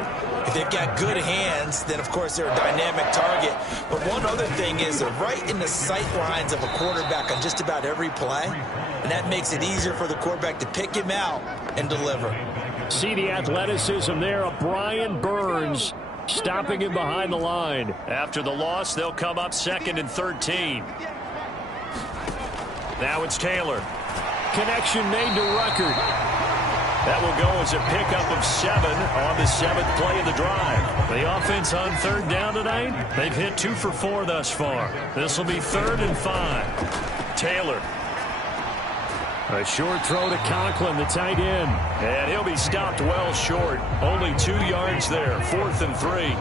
If they've got good hands, then of course they're a dynamic target. But one other thing is they're right in the sight lines of a quarterback on just about every play. and that makes it easier for the quarterback to pick him out and deliver. See the athleticism there of Brian Burns stopping him behind the line. After the loss, they'll come up 2nd and 13. Now it's Taylor. Connection made to Ruckert. That will go as a pickup of 7 on the 7th play of the drive. The offense on 3rd down tonight, they've hit 2 for 4 thus far. This will be 3rd and 5. Taylor. A short throw to Conklin, the tight end. And he'll be stopped well short. Only 2 yards there. 4th and 3.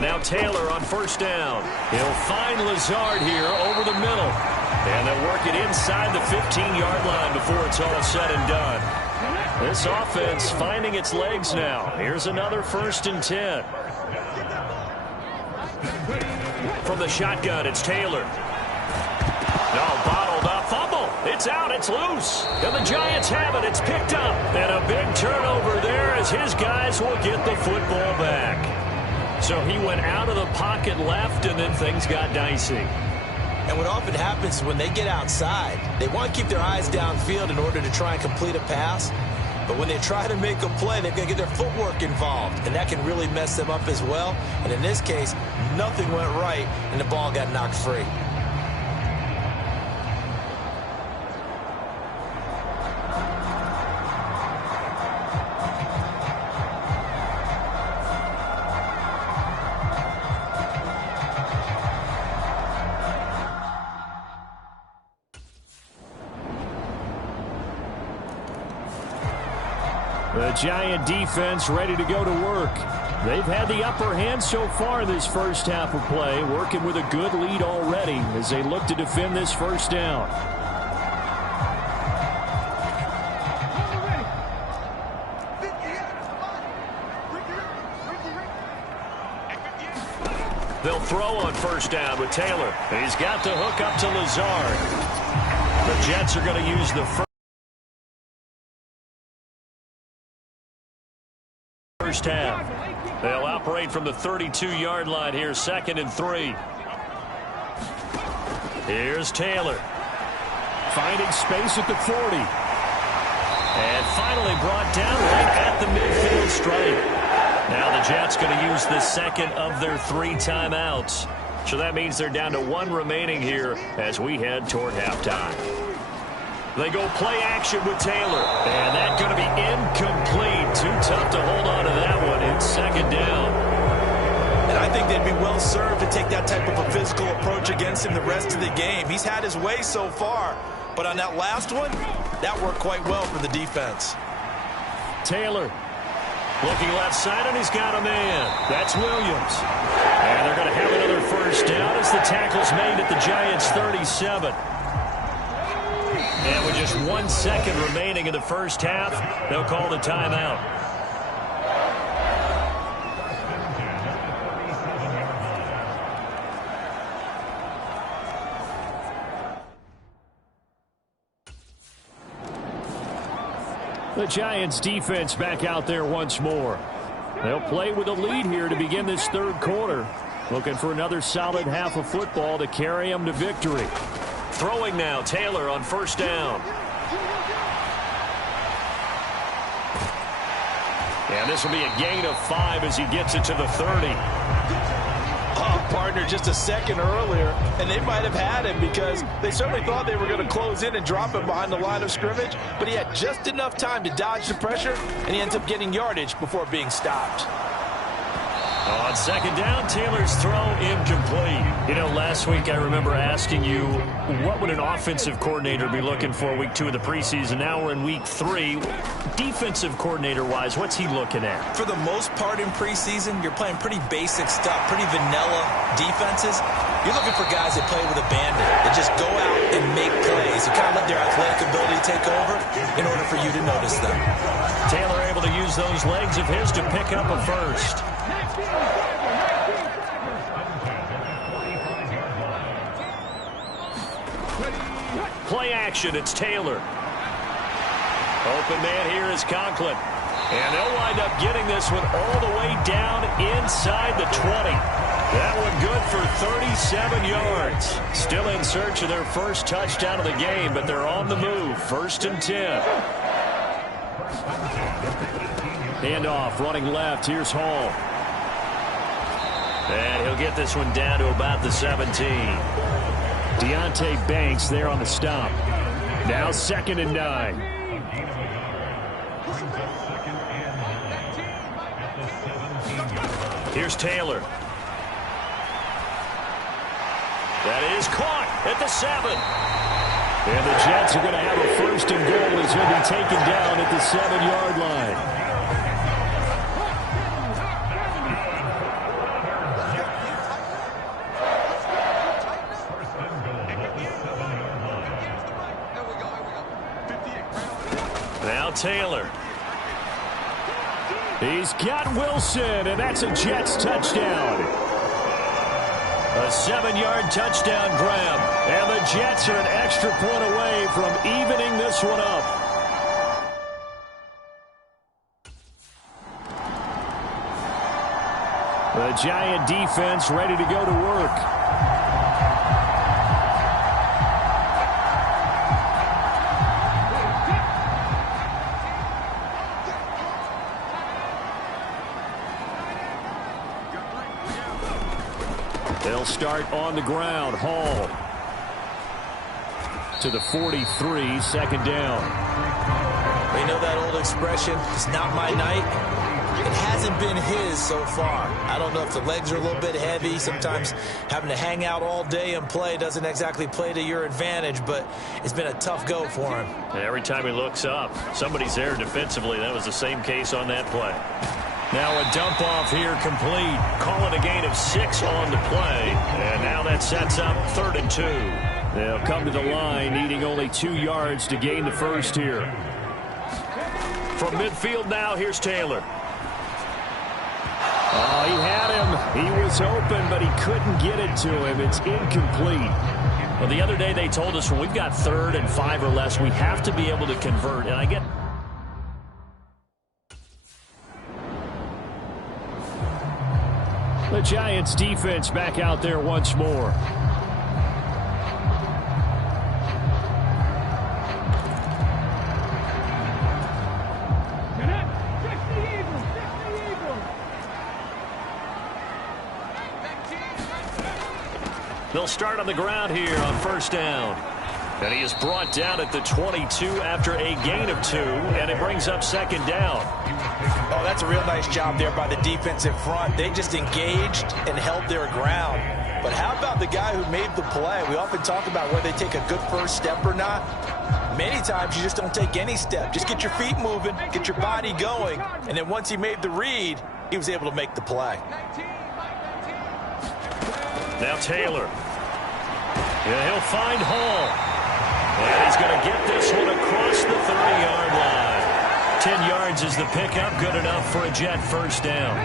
Now Taylor on 1st down. He'll find Lazard here over the middle. And they'll work it inside the 15-yard line before it's all said and done. This offense finding its legs now. Here's another 1st and 10. From the shotgun, it's Taylor. No, bottled up. Fumble. It's out. It's loose. And the Giants have it. It's picked up. And a big turnover there as his guys will get the football back. So he went out of the pocket left, and then things got dicey. And what often happens is when they get outside, they want to keep their eyes downfield in order to try and complete a pass. But when they try to make a play, they've got to get their footwork involved, and that can really mess them up as well. And in this case, nothing went right, and the ball got knocked free. The Giant defense ready to go to work. They've had the upper hand so far this first half of play, working with a good lead already as they look to defend this 1st down. They'll throw on 1st down with Taylor. He's got the hook up to Lazard. The Jets are going to use the first half. They'll operate from the 32-yard line here, 2nd and 3. Here's Taylor. Finding space at the 40. And finally brought down right at the midfield stripe. Now the Jets going to use the 2nd of their 3 timeouts. So that means they're down to 1 remaining here as we head toward halftime. They go play action with Taylor. And that's going to be incomplete. Too tough to hold on to that one. It's 2nd down. And I think they'd be well served to take that type of a physical approach against him the rest of the game. He's had his way so far. But on that last one, that worked quite well for the defense. Taylor looking left side, and he's got a man. That's Williams. And they're going to have another 1st down as the tackle's made at the Giants' 37. And with just 1 second remaining in the first half, they'll call the timeout. The Giants defense back out there once more. They'll play with a lead here to begin this 3rd quarter. Looking for another solid half of football to carry them to victory. Throwing now, Taylor on 1st down. And this will be a gain of 5 as he gets it to the 30. Oh, partner, just a second earlier, and they might have had him because they certainly thought they were going to close in and drop him behind the line of scrimmage, but he had just enough time to dodge the pressure, and he ends up getting yardage before being stopped. On second down, Taylor's throw incomplete. You know, last week I remember asking you, what would an offensive coordinator be looking for week 2 of the preseason? Now we're in week 3. Defensive coordinator-wise, what's he looking at? For the most part in preseason, you're playing pretty basic stuff, pretty vanilla defenses. You're looking for guys that play with abandon, that just go out and make plays, and kind of let their athletic ability take over in order for you to notice them. Taylor able to use those legs of his to pick up a first. Play action, it's Taylor. Open man here is Conklin. And they'll wind up getting this one all the way down inside the 20. That one good for 37 yards. Still in search of their first touchdown of the game, but they're on the move. 1st and 10. Handoff, running left. Here's Hall. And he'll get this one down to about the 17. Deontay Banks there on the stop. Now 2nd and 9. Here's Taylor. That is caught at the 7. And the Jets are going to have a 1st and goal as he'll be taken down at the 7-yard line. Now Taylor. He's got Wilson, and that's a Jets touchdown. A 7-yard touchdown grab, and the Jets are an extra point away from evening this one up. The Giant defense ready to go to work. They'll start on the ground. Hall to the 43, 2nd down. You know that old expression, it's not my night. It hasn't been his so far. I don't know if the legs are a little bit heavy. Sometimes having to hang out all day and play doesn't exactly play to your advantage, but it's been a tough go for him. And every time he looks up, somebody's there defensively. That was the same case on that play. Now a dump off here complete. Call it a gain of 6 on the play. And now that sets up 3rd and 2. They'll come to the line needing only 2 yards to gain the first here. From midfield now, here's Taylor. Oh, he had him. He was open, but he couldn't get it to him. It's incomplete. Well, the other day they told us when we've got 3rd and 5 or less, we have to be able to convert. And I get... The Giants defense back out there once more. They'll start on the ground here on 1st down. And he is brought down at the 22 after a gain of 2, and it brings up 2nd down. Oh, that's a real nice job there by the defensive front. They just engaged and held their ground. But how about the guy who made the play? We often talk about whether they take a good first step or not. Many times you just don't take any step. Just get your feet moving, get your body going, and then once he made the read, he was able to make the play. Now Taylor. Yeah, he'll find Hall. And he's going to get this one across the 30-yard line. 10 yards is the pickup, good enough for a Jet 1st down.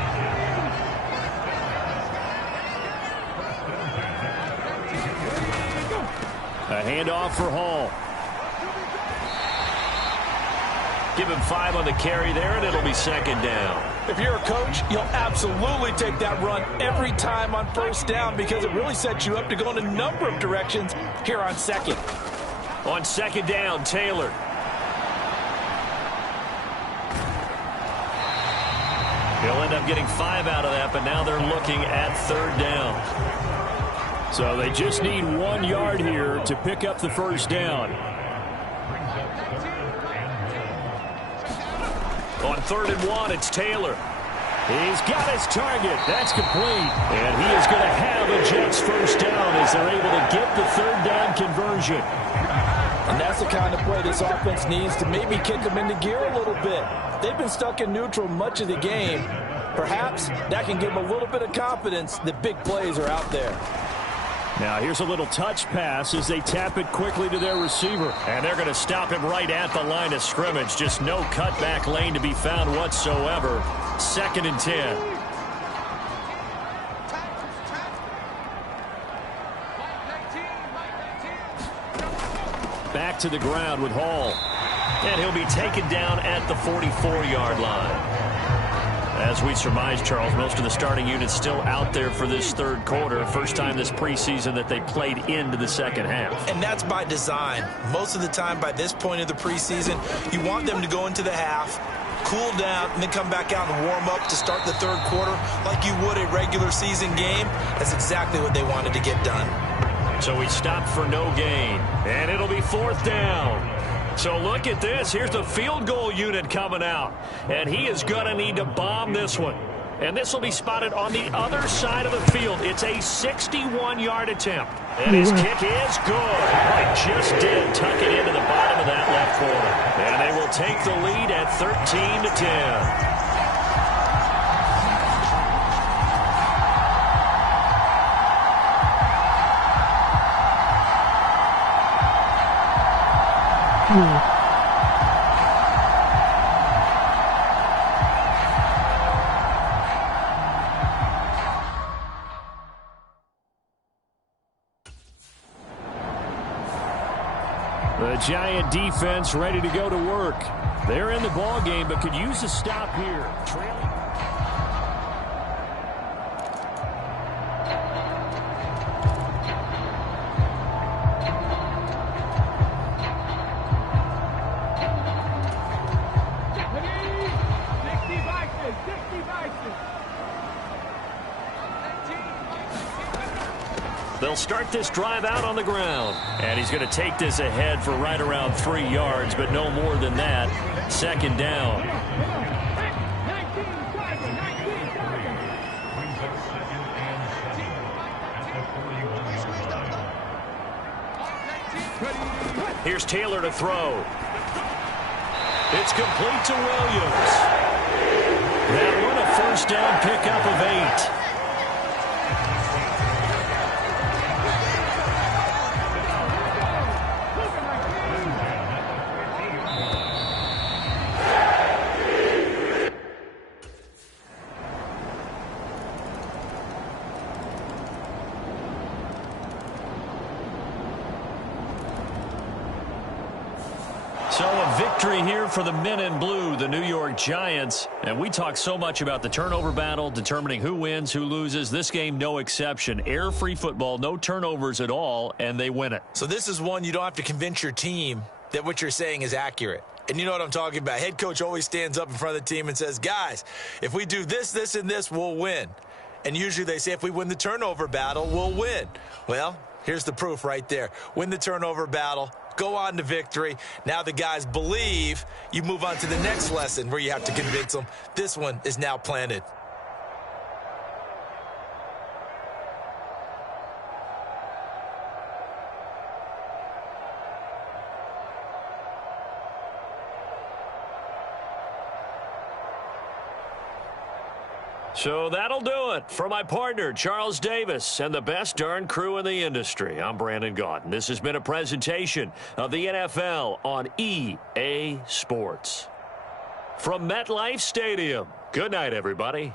A handoff for Hall. Give him 5 on the carry there, and it'll be 2nd down. If you're a coach, you'll absolutely take that run every time on 1st down because it really sets you up to go in a number of directions here on 2nd. On 2nd down, Taylor. He'll end up getting 5 out of that, but now they're looking at 3rd down. So they just need 1 yard here to pick up the 1st down. On 3rd and 1, it's Taylor. He's got his target. That's complete. And he is going to have a Jets first down as they're able to get the third down conversion. And that's the kind of play this offense needs to maybe kick them into gear a little bit. They've been stuck in neutral much of the game. Perhaps that can give them a little bit of confidence that big plays are out there. Now here's a little touch pass as they tap it quickly to their receiver. And they're going to stop him right at the line of scrimmage. Just no cutback lane to be found whatsoever. 2nd and 10. Back to the ground with Hall. And he'll be taken down at the 44-yard line. As we surmise, Charles, most of the starting units still out there for this third quarter. First time this preseason that they played into the second half. And that's by design. Most of the time by this point of the preseason, you want them to go into the half, cool down, and then come back out and warm up to start the third quarter like you would a regular season game. That's exactly what they wanted to get done. So he stopped for no gain, and it'll be 4th down. So look at this. Here's the field goal unit coming out, and he is going to need to bomb this one. And this will be spotted on the other side of the field. It's a 61-yard attempt. And his kick is good. Boy, just did tuck it into the bottom of that left corner. And they will take the lead at 13-10. The Giant defense ready to go to work. They're in the ball game, but could use a stop here. Trailing. They'll start this drive out on the ground. And he's going to take this ahead for right around 3 yards, but no more than that. 2nd down. Here's Taylor to throw. It's complete to Williams. That one a first down pickup of 8. So a victory here for the men in blue, the New York Giants. And we talk so much about the turnover battle, determining who wins, who loses. This game, no exception. Air-free football, no turnovers at all, and they win it. So this is one you don't have to convince your team that what you're saying is accurate. And you know what I'm talking about. Head coach always stands up in front of the team and says, guys, if we do this, this, and this, we'll win. And usually they say if we win the turnover battle, we'll win. Well, here's the proof right there. Win the turnover battle. Go on to victory. Now the guys believe. You move on to the next lesson where you have to convince them. This one is now planted. So that'll do it for my partner, Charles Davis, and the best darn crew in the industry. I'm Brandon Gaudin. This has been a presentation of the NFL on EA Sports. From MetLife Stadium, good night, everybody.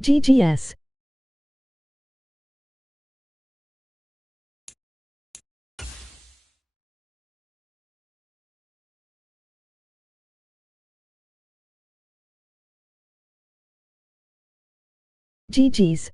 GGS. GG's.